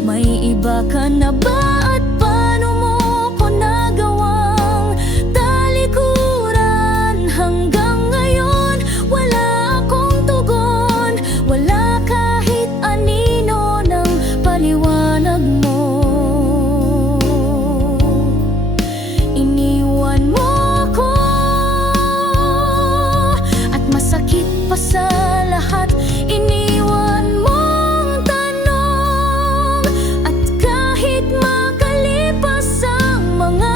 May iba ka na ba? At paano mo ko nagawang talikuran? Hanggang ngayon wala akong tugon, wala kahit anino ng paliwanag mo. Iniwan mo ako at masakit pa sa lahat, iniwan mong tanong. At kahit makalipas ang mga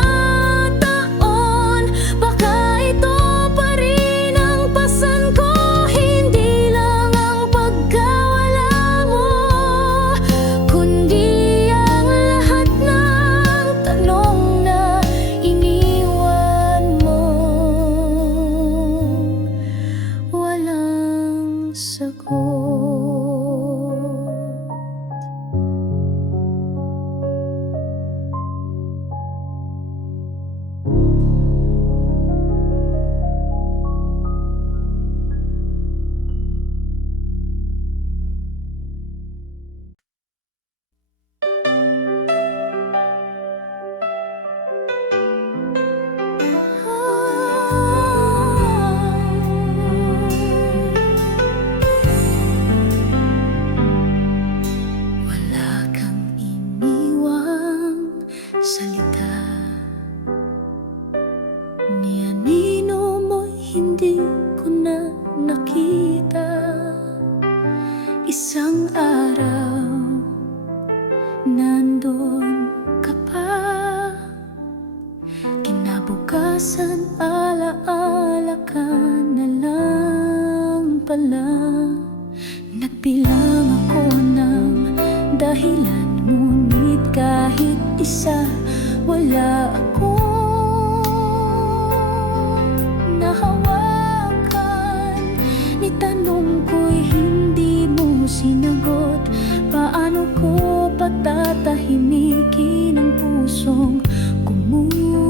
taon, baka ito pa rin ang pasan ko. Hindi lang ang pagkawala mo, kundi ang lahat ng tanong na iniwan mo, walang sagot. Wala kang iniwang salita, ni anino mo'y hindi ko na nakita. Isang araw nandun ka pa, kinabukasan alaala ka na lang pala. Nagbilang ako ng dahilan, ngunit kahit isa wala akong nahawakan. Nitanong ko'y hindi mo sinagot, paano ko patatahimikin ang pusong gumuho?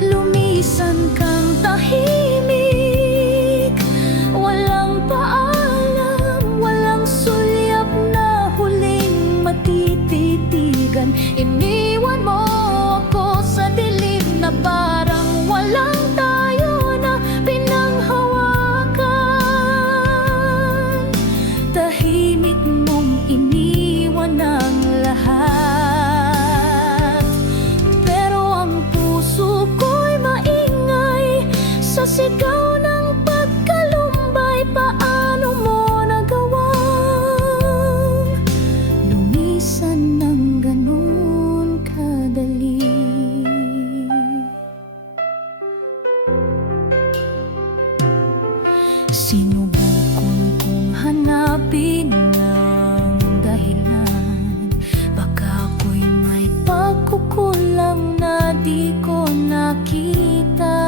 Lumisan kang tahimik, walang paalam, walang sulyap na huling matititigan. Iniwan mo ako sa dilim na parang walang tayo na pinanghawakan. Tahimik mong iniwan ang lahat, pero ang puso ko'y maingay sa sigaw ng pagkalumbay. Paano mo nagawang lumisan ng ganun kadali? Sinubukan kong hanapin ang dahilan, baka ako'y may pagkukulang na di ko nakita.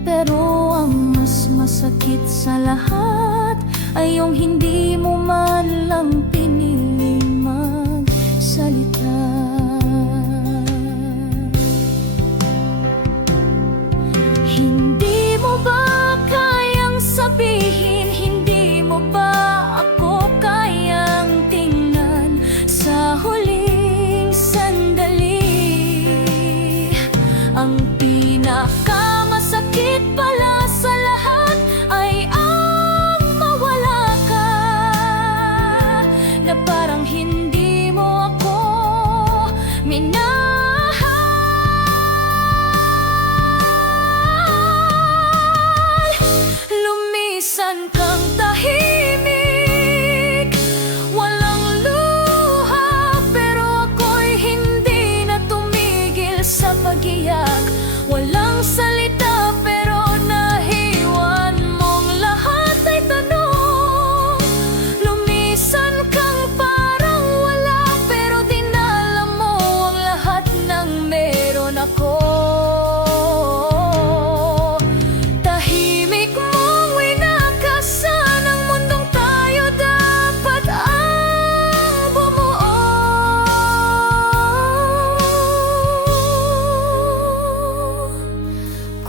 Pero ang mas masakit sa lahat ay yung hindi mo man lang piniling magsalita. Hindi mo ba kayang sabihin? Hindi mo ba ako kayang tingnan sa huling sandali? Ang pinakamasakit pala sa lahat ay ang mawala ka, na parang hindi mo ako minahal. Lumisan kang tahimik, walang luha, pero ako'y hindi na tumigil sa pag-iyak. Walang salita pero na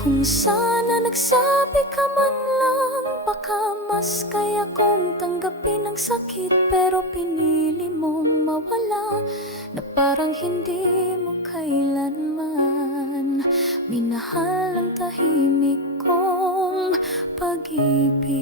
Kung sana nagsabi ka man lang, baka mas kaya kong tanggapin ang sakit. Pero pinili mong mawala, na parang hindi mo kailanman minahal ang tahimik kong pag-ibig.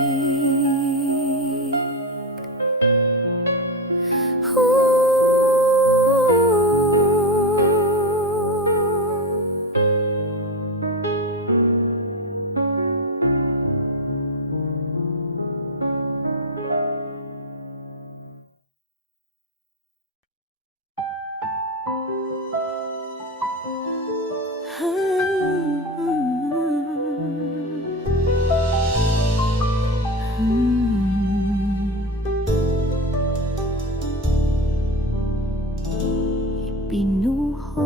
Binuhos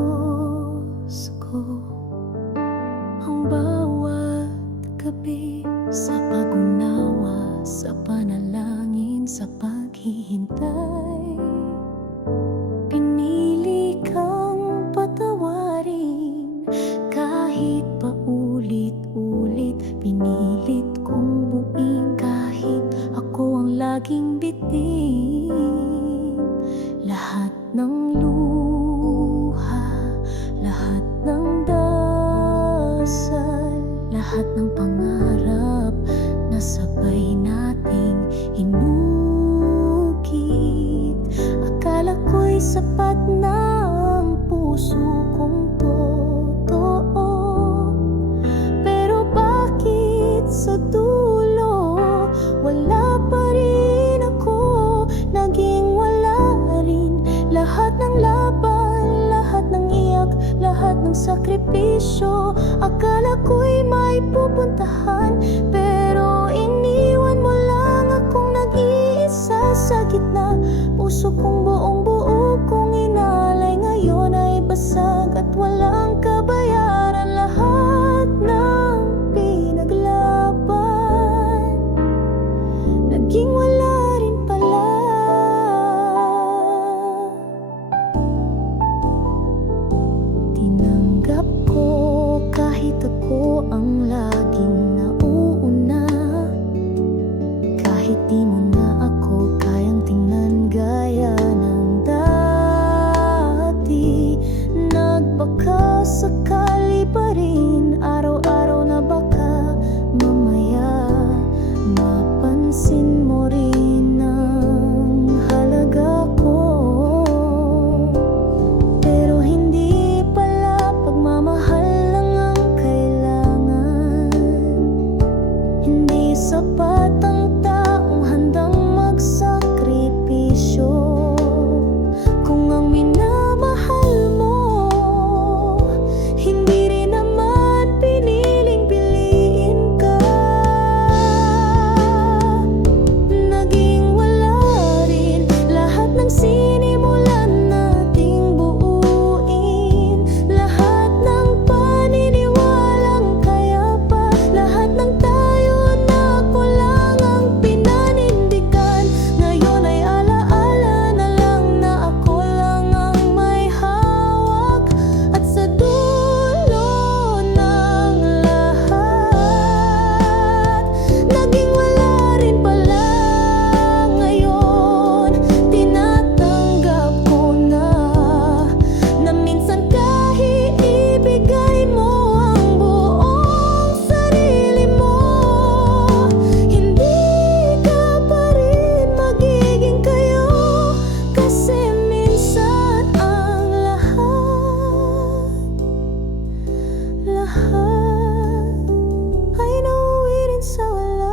ko ang bawat gabi sa pag-unawa, sa panalangin, sa paghihintay. Pinili kang patawarin kahit paulit-ulit. Pinilit kong buuin kahit ako ang laging bitin. Lahat ng luha, lahat ng dasal, lahat ng pangarap na sabay nating inukit. Akala ko'y sapat na ang puso kong totoo. Pero bakit sa dulo wala pa rin ako? Naging wala rin lahat ng laban, lahat ng iyak, lahat ng sakripisyo. Akala ko'y may pupuntahan, pero iniwan mo lang akong nag-iisa sa gitna. Puso kong buong buo kong inalay, ngayon ay basag at walang kabayaran. Lahat ng pinaglaban, naging wala rin pala. Tinanggap ko kahit ako ang laging nauuna. Kahit di mo na ako kayang tingnan gaya ng dati. Nagbaka sakali pa rin, araw-araw na baka mamaya mapansin mo rin ang halaga ko. Pero hindi pala pagmamahal lang ang kailangan. Hindi sapat ang taong handang magsakripisyo. Kung ang minamahal mo hindi rin naman piniling piliin ka, naging wala rin lahat ng sinimulan nating buuin. Lahat ng paniniwalang kaya pa, lahat ng tayo na ako lang ang pinanindigan. Ngayon ay alaala na lang na ako lang ang may hawak. At sa dulo ng lahat, naging wala rin pala. Ngayon, tinatanggap ko na minsan kahit ibigay mo ang buong sarili mo, hindi ka pa rin magiging kayo. Kasi minsan ang lahat ay nauwi rin sa wala.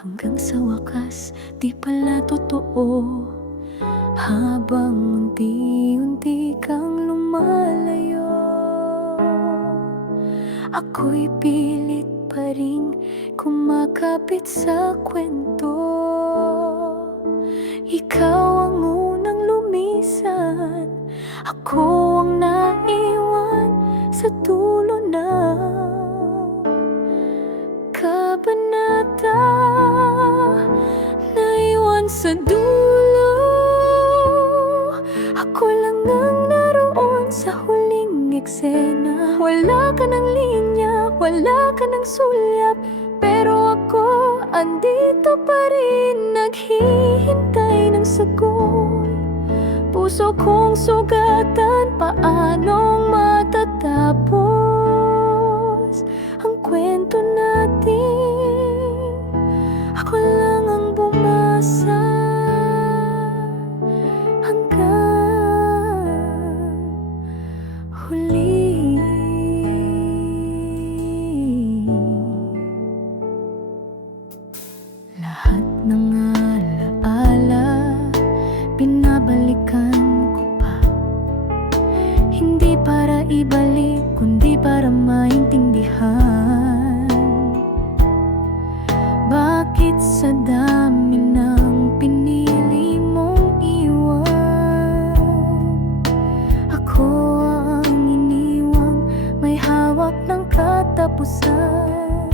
hanggang sa wakas di pala totoo. Habang unti-unti kang lumalayo, ako'y pilit pa ring kumakapit sa kwento. Ikaw ang unang lumisan, ako ang naiwan sa dulo ng kabanata. Naiwan sa dulo, ako lang ang naroon sa huling eksena. Wala ka ng linya, wala ka ng sulyap, pero ako andito pa rin, naghihintay ng sagot. Puso kong sugatan, paanong matatapos ang kwento natin? Ako lang ang bumasa hanggang huli. Lahat ng alaala binabalikan ko pa, hindi para ibalik, kundi para maintindihan. Bakit sa dami ng pinili mong iwan, ako ang iniwang may hawak ng katapusan?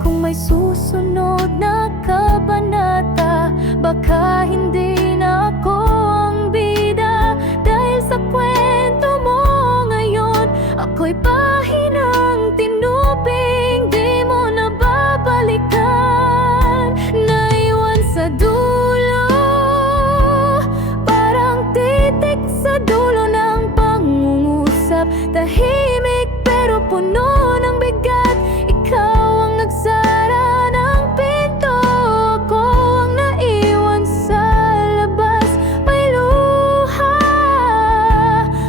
Kung may susunod na kabanata, baka hindi na ako ang bida. Dahil sa kwento mo ngayon, ako'y pahinang tinuping di mo na babalikan. Naiwan sa dulo, parang titik sa dulo ng pangungusap. Tahimik pero puno ng bigat, ikaw ang nagsara ng pinto, ako ang naiwan sa labas. May luha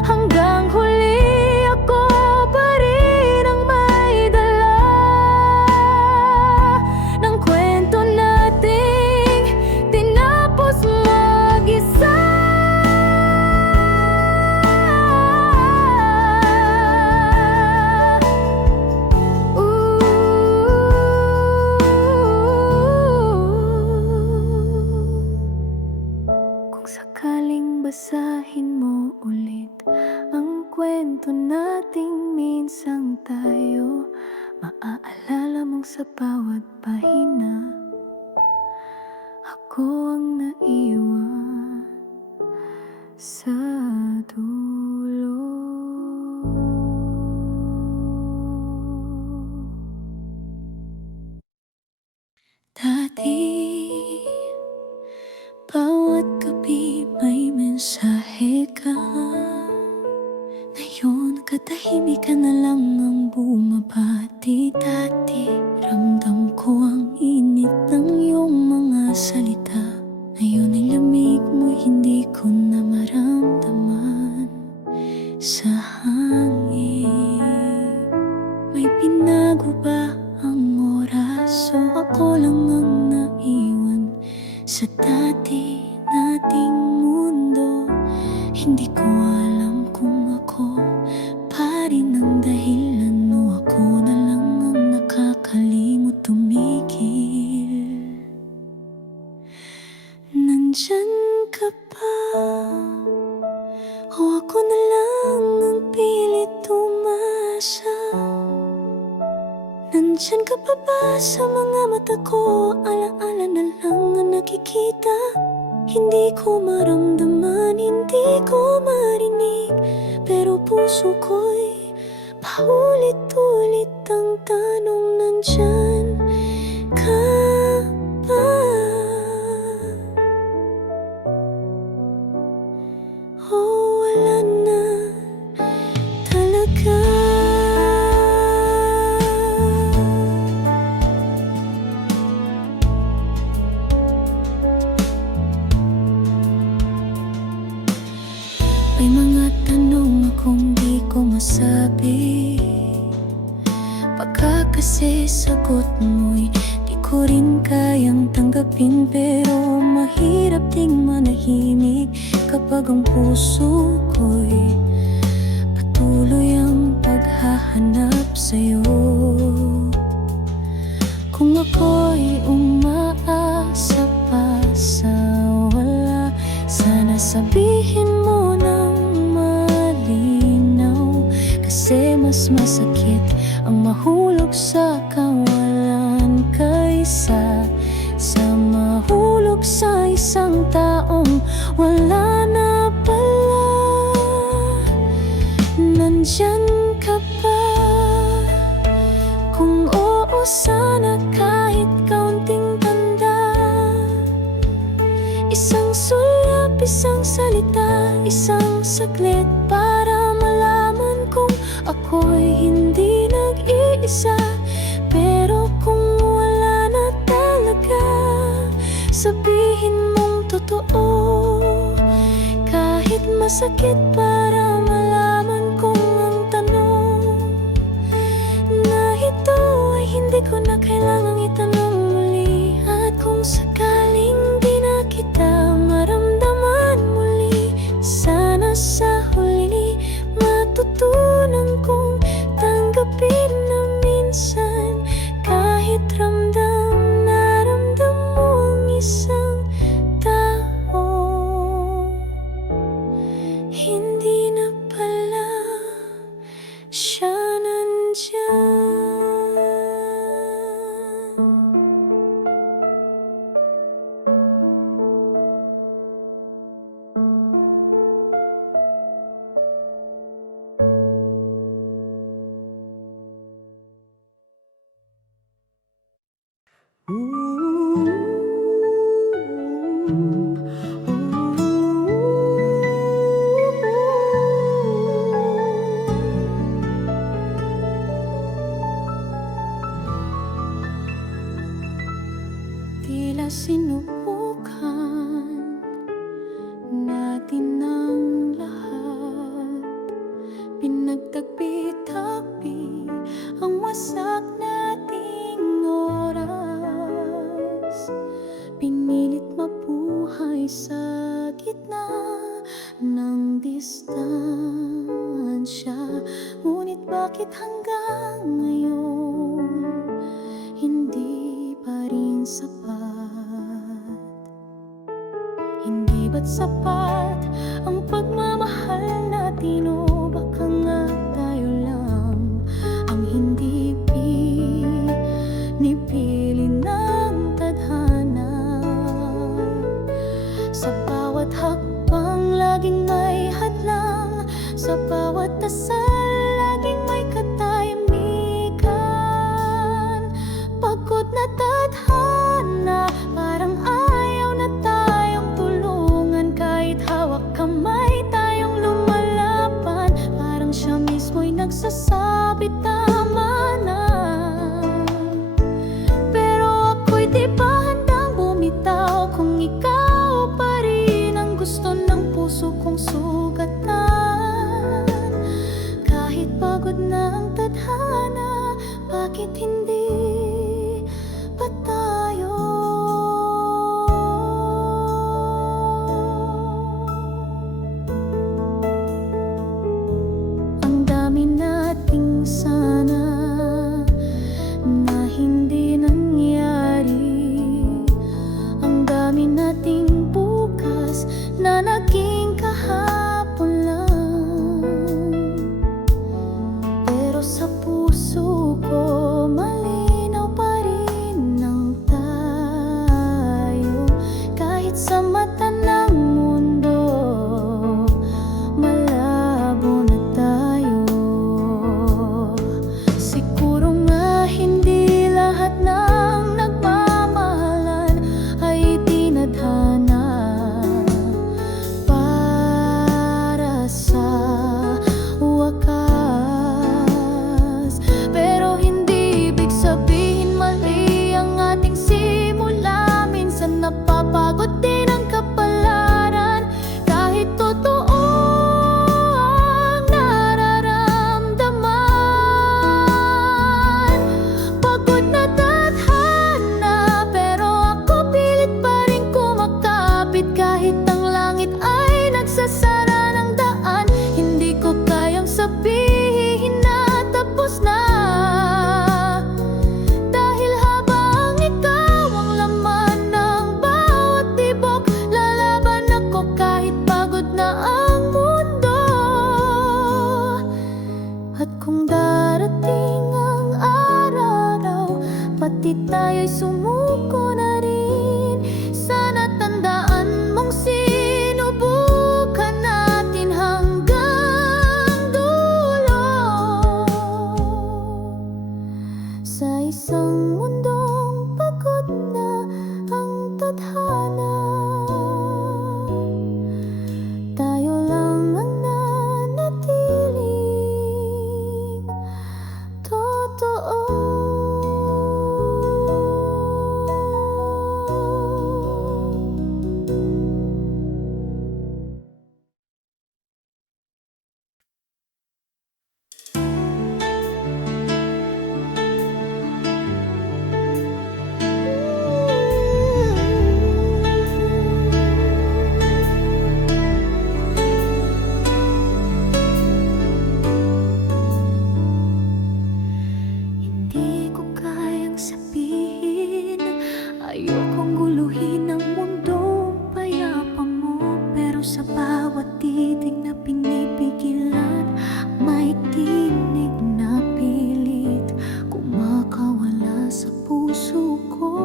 hanggang huli, ako pa rin ang may dala ng kwento nating tinapos mag-isa. Kung sakaling basahin mo ulit ang kwento nating minsang tayo, maaalala mong sa bawat pahina, ako ang naiwan sa dulo. Dati, bawat gabi may mensahe ka. Ngayon, katahimik ka na lang ang bumabati. Dati, ramdam ko ang init ng iyong mga salita. Ngayon ay lamig mo, hindi ko na maramdaman sa hangin. May binago ba ang oras, o ako lang ang naiwan sa dati nating mundo? Hindi ko alam kung ako pa rin ang dahilan, o ako na lang ang nakakalimot tumigil. Nandyan ka pa, o ako na lang ang pilit umasa? Nandyan ka pa ba sa mga mata ko? Alaala na lang ang nakikita. Hindi ko maramdaman, hindi ko marinig, pero puso ko'y paulit-ulit ang tanong, nandyan ka ba? O wala na talaga? May mga tanong akong di ko masabi, baka kasi sagot mo'y di ko ko rin kayang tanggapin, pero mahirap ding manahimik kapag ang puso ko'y patuloy ang paghahanap sa'yo. Kung ako'y umaasa pa sa wala, sana sabihin mo ng malinaw, kasi mas masakit ang mahulog sa kawalan kaysa sa mahulog sa isang taong wala na pala. Nandyan ka pa? Kung oo, sana kahit kaunting tanda, isang sulyap, isang salita, isang saglit, para malaman kong ako'y hindi nag-iisa. Pero kung wala na talaga, sabihin mong totoo, kahit masakit, para malaman kong ang tanong na ito ay hindi ko na kailangang itanong muli. At kung sakaling di na kita maramdaman muli, sana sa huli matutunan kong tanggapin na minsan kahit ramdam na ramdam mo ang isang tao, hindi na pala siya nandyan. Tila sinubukan natin ang lahat, pinagtagpi-tagpi ang wasak nating oras, pinilit mabuhay sa gitna ng distansya. Ngunit bakit hanggang ngayon hindi pa rin sapat? Hindi ba't sapat ang pagmamahal natin, o baka nga tayo lang ang hindi pinipili ng tadhana? Sa bawat hakbang laging may hadlang, sa bawat dasal laging may katahimikan. Pagod na tadhana, parang ayaw na tayong tulungan kahit hawak kamay. di tayo'y sumuko na rin. Sana tandaan mong sinubukan natin hanggang dulo. Sa isang mundong pagod na ang tadhana, tayo lang ang nanatiling totoo. Hindi ko kayang sabihin, ayokong guluhin ang mundong payapa mo. Pero sa bawat titig na pinipigilan, may tinig na pilit kumakawala sa puso ko.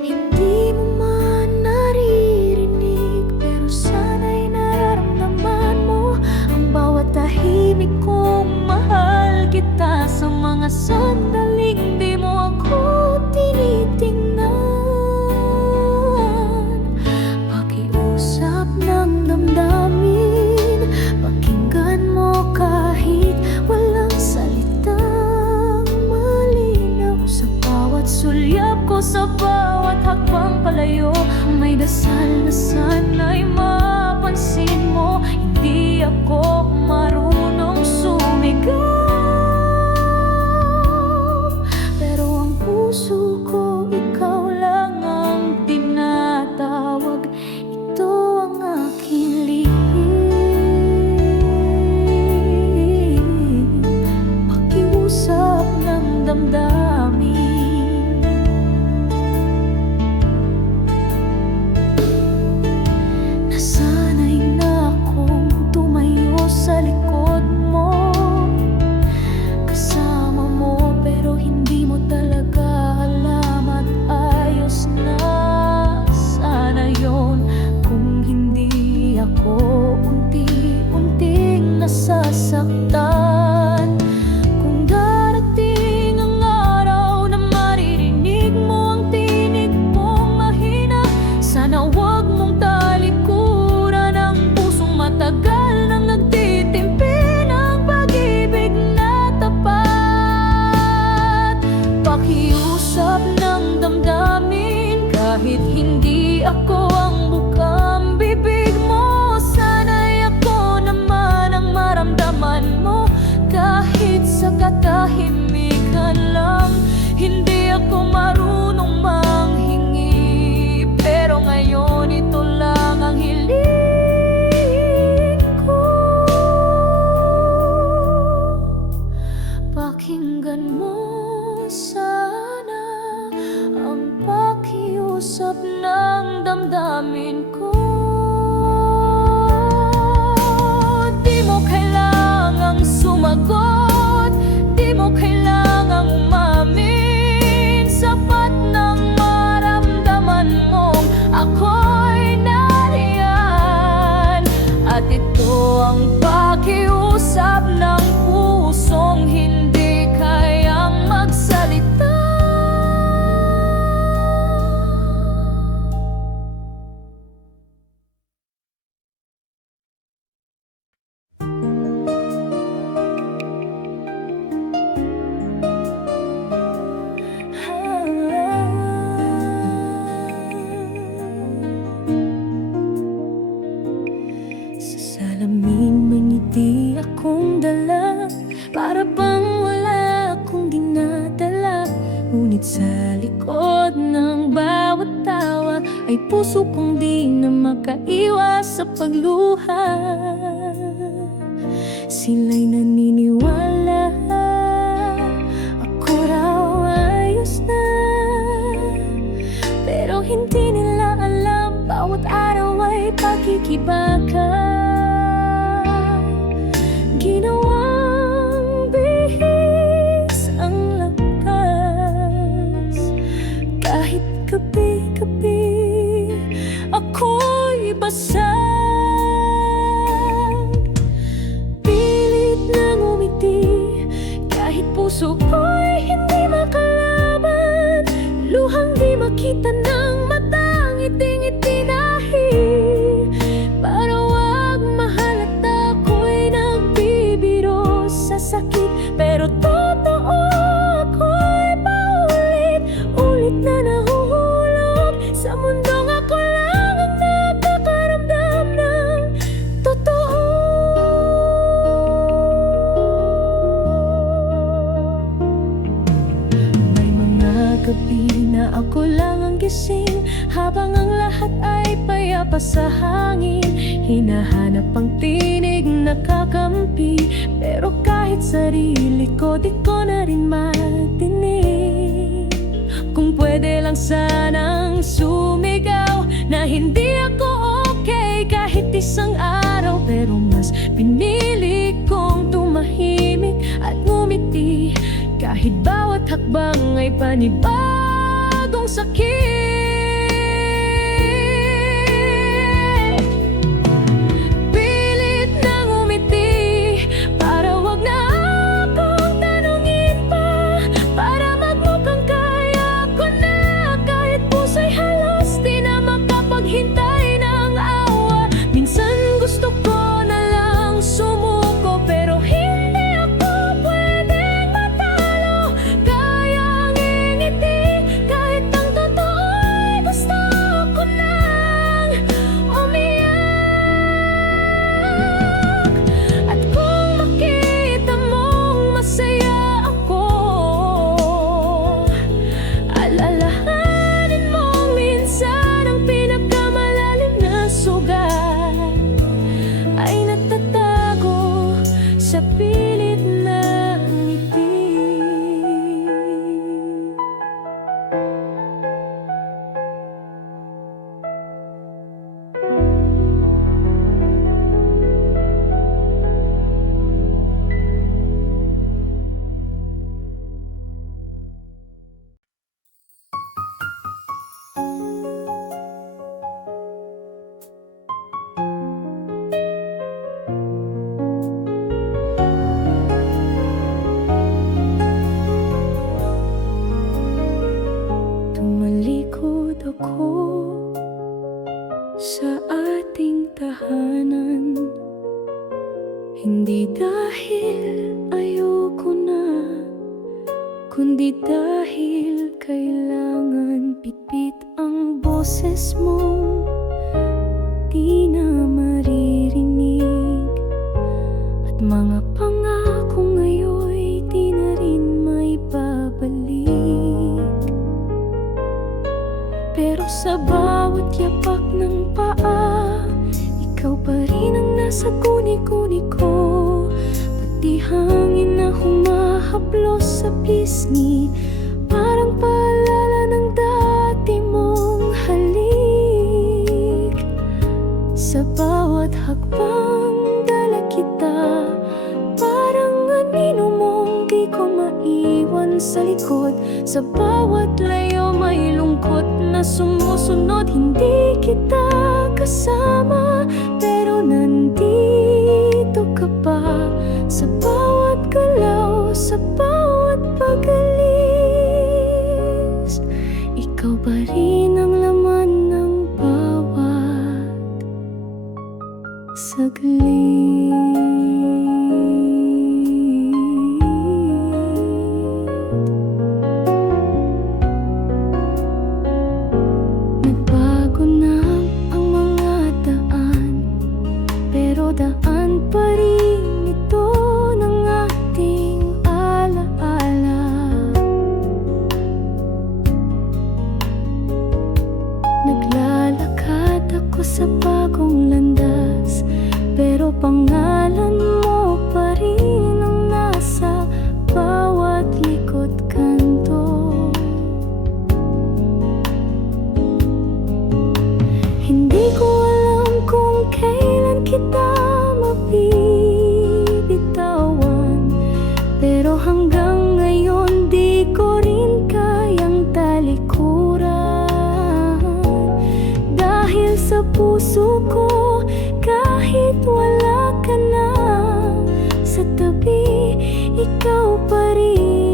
Hindi mo man naririnig, pero sana'y nararamdaman mo ang bawat tahimik kong mahal kita. Sa mga sandaling di mo ako tinitingnan, pakiusap ng damdamin, pakinggan mo kahit walang salitang malinaw. Sa bawat sulyap ko, sa bawat hakbang palayo, may dasal na sana'y mapansin mo. Hindi ako marunong sumigaw, pero ang puso ko, ikaw lang ang tinatawag. Ito ang aking lihim, pakiusap ng damdamin. Nasanay na akong tumayo sa likod mo, kasama mo, pero hindi mo talaga alam at ayos na sana yon. Kung hindi ako unti-unting nasasaktan, kung darating ang araw na maririnig mo ang tinig mong mahina, sana wag mong talikuran ang pusong matagal nang nagtitimpi ng pag-ibig na tapat. Pakiusap ng damdamin, kahit hindi ako ang bukang bibig mo, sana'y ako naman ang maramdaman mo. Kahit sa katahimikan lang, hindi ako marunong manghingi, pero ngayon ito lang ang hiling ko. Pakinggan mo sana ang pakiusap ng damdamin ko. Di mo kailangang sumagot, di mo kailangang umamin. Sapat ng maramdaman mong ako'y nariyan, at ito ang pakiusap ng pusong hindi kayang magsalita. Sa salamin may ngiti akong dala, para bang wala akong dinadala. Ngunit sa likod ng bawat tawa ay puso kong di na makaiwas sa pagluha. Sila'y naniniwala ako raw ayos na, pero hindi nila alam bawat araw ay pakikibaka. Ginawang bihis ang puso ko'y hindi makalaban, luhang di makita ng mata, ngiting-ngiti dahil para wag mahalata ako'y nagbibiro sa sakit. Pero totoo, ako'y paulit-ulit na nahuhulog sa mundong ako lang ang nakakaramdam ng totoo. May mga gabi na ako lang ang gising, habang ang lahat ay payapa sa hangin. Hinahanap ang tinig na kakampi, pero kahit sarili ko di ko na rin matinig. Kung pwede lang sanang sumigaw na hindi ako okay kahit isang araw, pero mas pinili kong tumahimik at ngumiti, kahit bawat hakbang ay panibagong sakit. Pilit na ngumiti para wag na akong tanungin pa, para magmukhang kaya ko na, kahit puso'y halos di na makapaghintay ng awa. Minsan gusto ko na lang sumuko, pero hindi ako pwedeng matalo. Kaya ang ngingiti kahit ang totoo'y gusto ko nang umiyak. At kung makita mong masaya ako, alalahanin mong minsan ang pinakamalalim na sugat ay natatago sa pilit na ngiti. Tumalikod ako sa ating tahanan, hindi dahil ayoko na, kundi dahil kailangan pitpit ang boses mo, di na maririnig, at mga pangako ngayon'y di na rin maibabalik. Pero sa bawat yapak ng paa, ikaw pa rin ang nasa guni-guni ko, pati hangin na humahaplos sa pisngi, parang paalala ng dati mong halik. Sa bawat hakbang dala kita, parang anino mong di ko maiwan sa likod. Sa bawat layo may lungkot na sumusunod, hindi kita kasama, pero nandito ka pa. Sa bawat galaw, sa bawat pag-alis, ikaw pa rin ang laman ng bawat saglit. Nagbago na ang mga daan, pero daan pa rin ito ng ating alaala. Naglalakad ako sa bagong landas, pero pangalan mo pa rin ang nasa bawat likod kanto. Hindi ko alam kung kailan kita mabibitawan, pero hanggang ngayon di ko rin kayang talikuran. Dahil sa puso ko, kahit wala ka na sa tabi, ikaw pa rin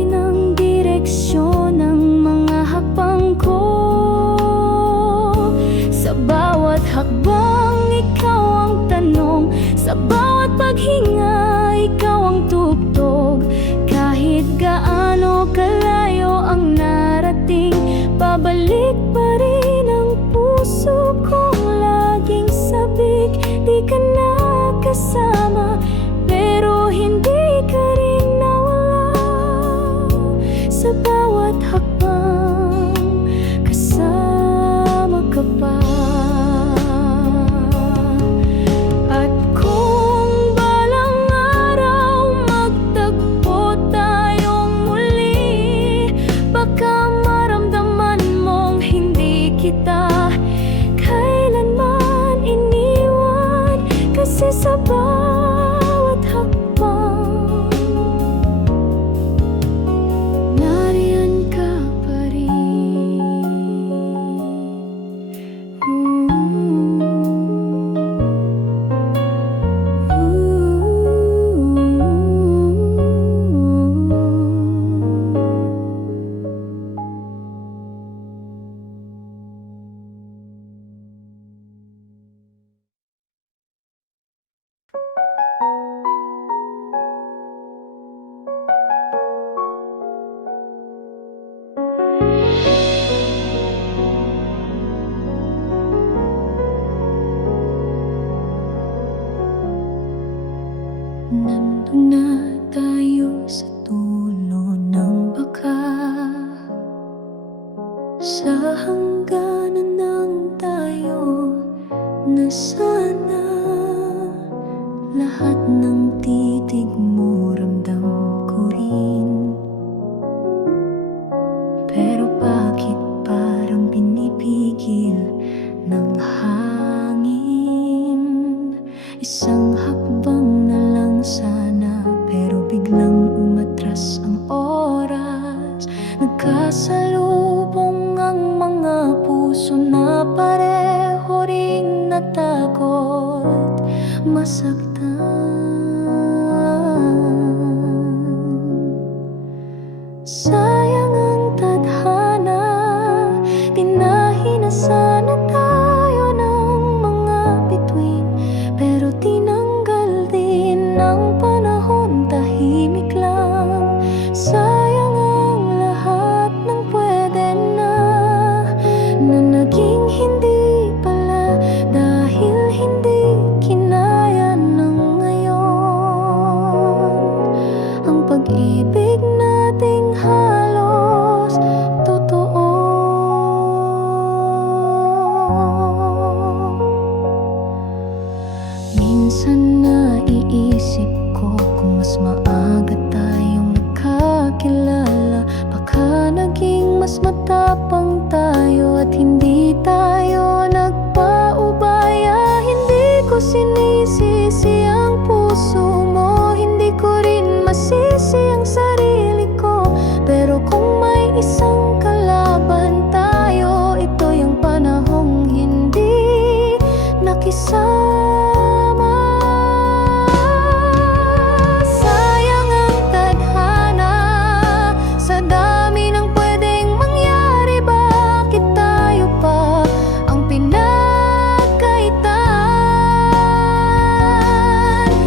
Sa bawat paghinga, ikaw ang tugtog. Kahit gaano kalayo ang narating, babalik pa rin ang puso kong laging sabik. Di ka na kasama, pero hindi ka rin nawala. Sa bawat hakbang, kasama ka pa. At kung balang araw magtagpo tayong muli, baka maramdaman mong hindi kita kailanman iniwan. Kasi sa bawat hakbang, nariyan ka pa rin. Nandun na tayo sa dulo ng baka, sa hangganan ng tayo na sana. Lahat ng titig mo ramdam ko rin, pero bakit parang pinipigil ng hangin? Isang hakbang na lang sana, pero biglang umatras ang oras. Nagkasalubong ang mga puso na pareho ring natakot masaktan. Sayang ang tadhana, tinahi na sana tayo ng mga bituin, pero tinanggal din ng panahon, tahimik lang. Sayang ang lahat ng pwede na naging hindi pala, dahil hindi kinaya ng ngayon. Ang pag-ibig nating halos totoo. Minsan naiisip ko kung mas maaga tayong nagkakilala, baka naging mas matapang tayo at hindi tayo nagpaubaya. Hindi ko sinisisi ang puso mo, hindi ko rin masisi ang sarili ko, pero kung may isang kalaban tayo, ito yung panahong hindi nakisama. Sayang ang tadhana, sa dami ng pwedeng mangyari, bakit tayo pa ang pinagkaitan?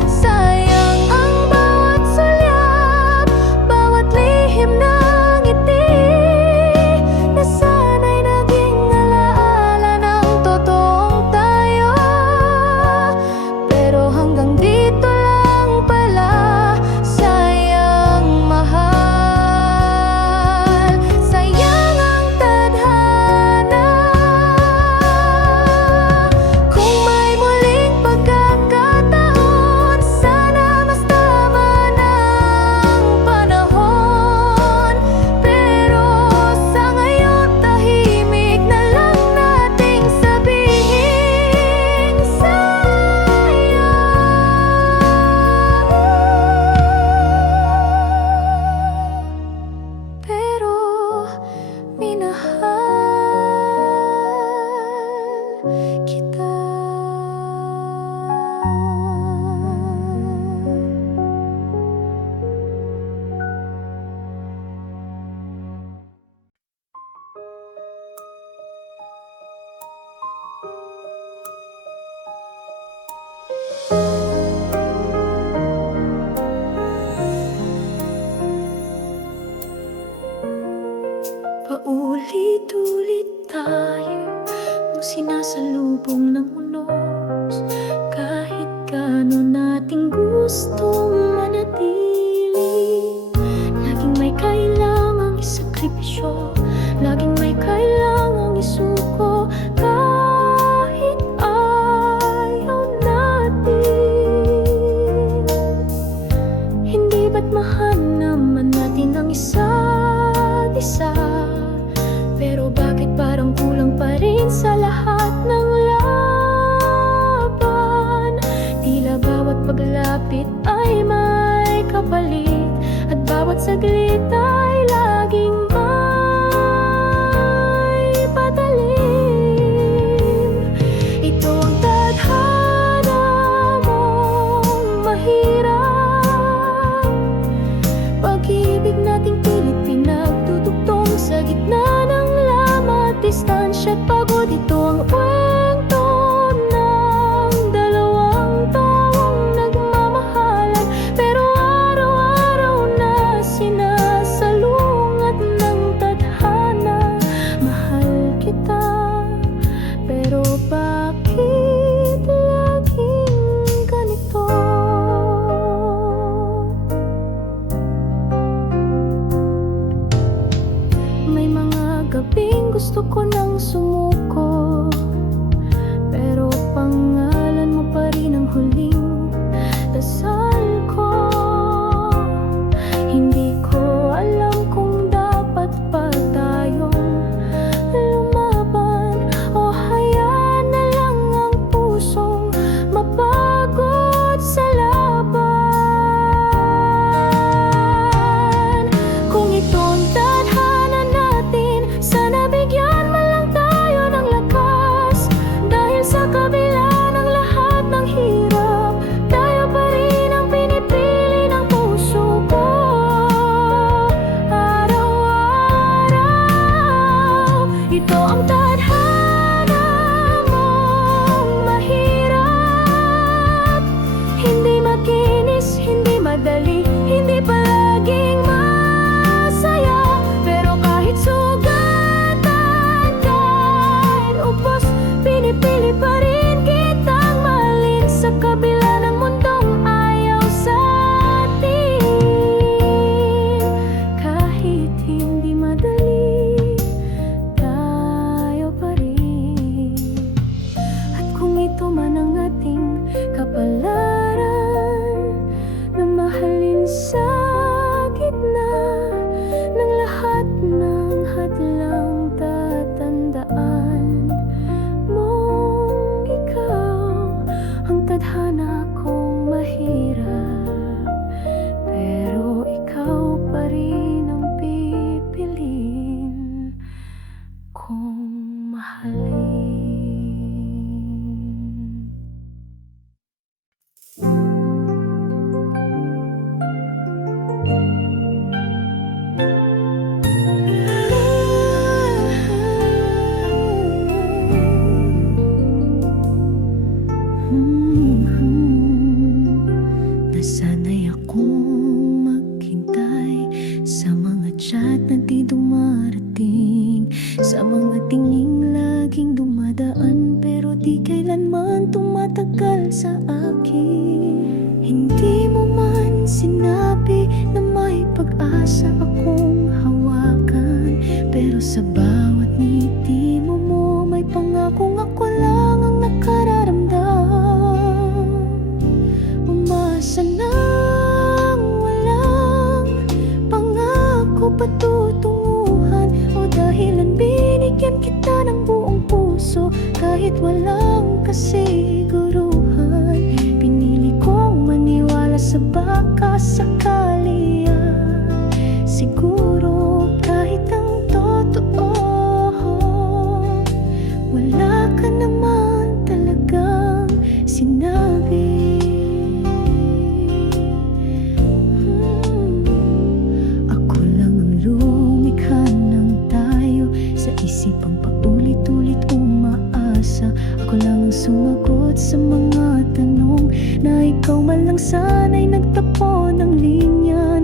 Sayang ang bawat sulyap, bawat lihim na ngiti, na sana'y naging alaala ng totoong tayo. Pero hanggang dito lang pala. Sayang mahal, sayang ang tadhana. Kung may muling pagkakataon, sana mas tama ng panahon. Pero sa ngayon, tahimik na lang nating sabihin, sayang. Pero minahal kita. tayo ang sinasalubong ng unos. Kahit gaano nating gustong manatili, laging may kailangang isakripisyo, laging may kailangang isuko. Kahit ayaw natin, hindi ba't mahal naman natin ang isa't isa? Pero bakit parang kulang pa rin sa lahat ng laban? Tila bawat paglapit ay may kapalit, at bawat saglit ay laging may patalim. Ito ang tadhana mong mahirap, pag-ibig nating pilit pinagtutugtong sa gitna ng lama at distansya at pagod. Ito ang kwento ng dalawang taong nagmamahalan, pero araw-araw na sinasalungat ng tadhana. Mahal kita, pero bakit laging ganito? May mga gabing gusto ko nang sumuko, pero pangalan mo pa rin ang huling dasal ko. Hindi ko alam kung dapat pa tayong lumaban, o hayaan na lang ang pusong mapagod sa laban. Kung ito ang tadhana natin, sana bigyan man lang tayo ng lakas. Dahil sa kabila ng lahat ng hirap, tayo pa rin ang pinipili ng puso ko. Araw-araw, ito ang tadhana mong mahirap. Hindi makinis, hindi madali, hindi palaging masaya. Pero kahit sugatan, kahit ubos, pinipili pa rin kitang mahalin sa kabila ng mundong ayaw sa atin. Kahit hindi madali, tayo pa rin. At kung ito man ang ating kapalaran, na mahalin sa gitna ng lahat ng hadlang, tatandaan mong ikaw ang tadhana kong mahirap, pero ikaw pa rin ang pipiliin kong mahalin. Nasanay akong maghintay sa mga chat na di dumarating, sa mga tinging laging dumadaan, pero di kailanman tumatagal sa akin. Hindi mo man sinabi na may pag-asa akong hawakan, pero sa bawat ngiti mo may pangakong ako lang ang nakararamdam. Umasa nang walang pangako patutunguhan, o dahilan binigyan kita ng buong puso. Kahit walang kasiguruhan, pinili kong maniwala sa baka sakali. Siguro kahit ang totoo, wala ka naman talagang sinabi. Ako lang ang lumikha ng tayo, sa isipang paulit-ulit umaasa. Ako lang ang sumagot sa mga tanong, na ikaw man lang sana'y nagtapon ng linya.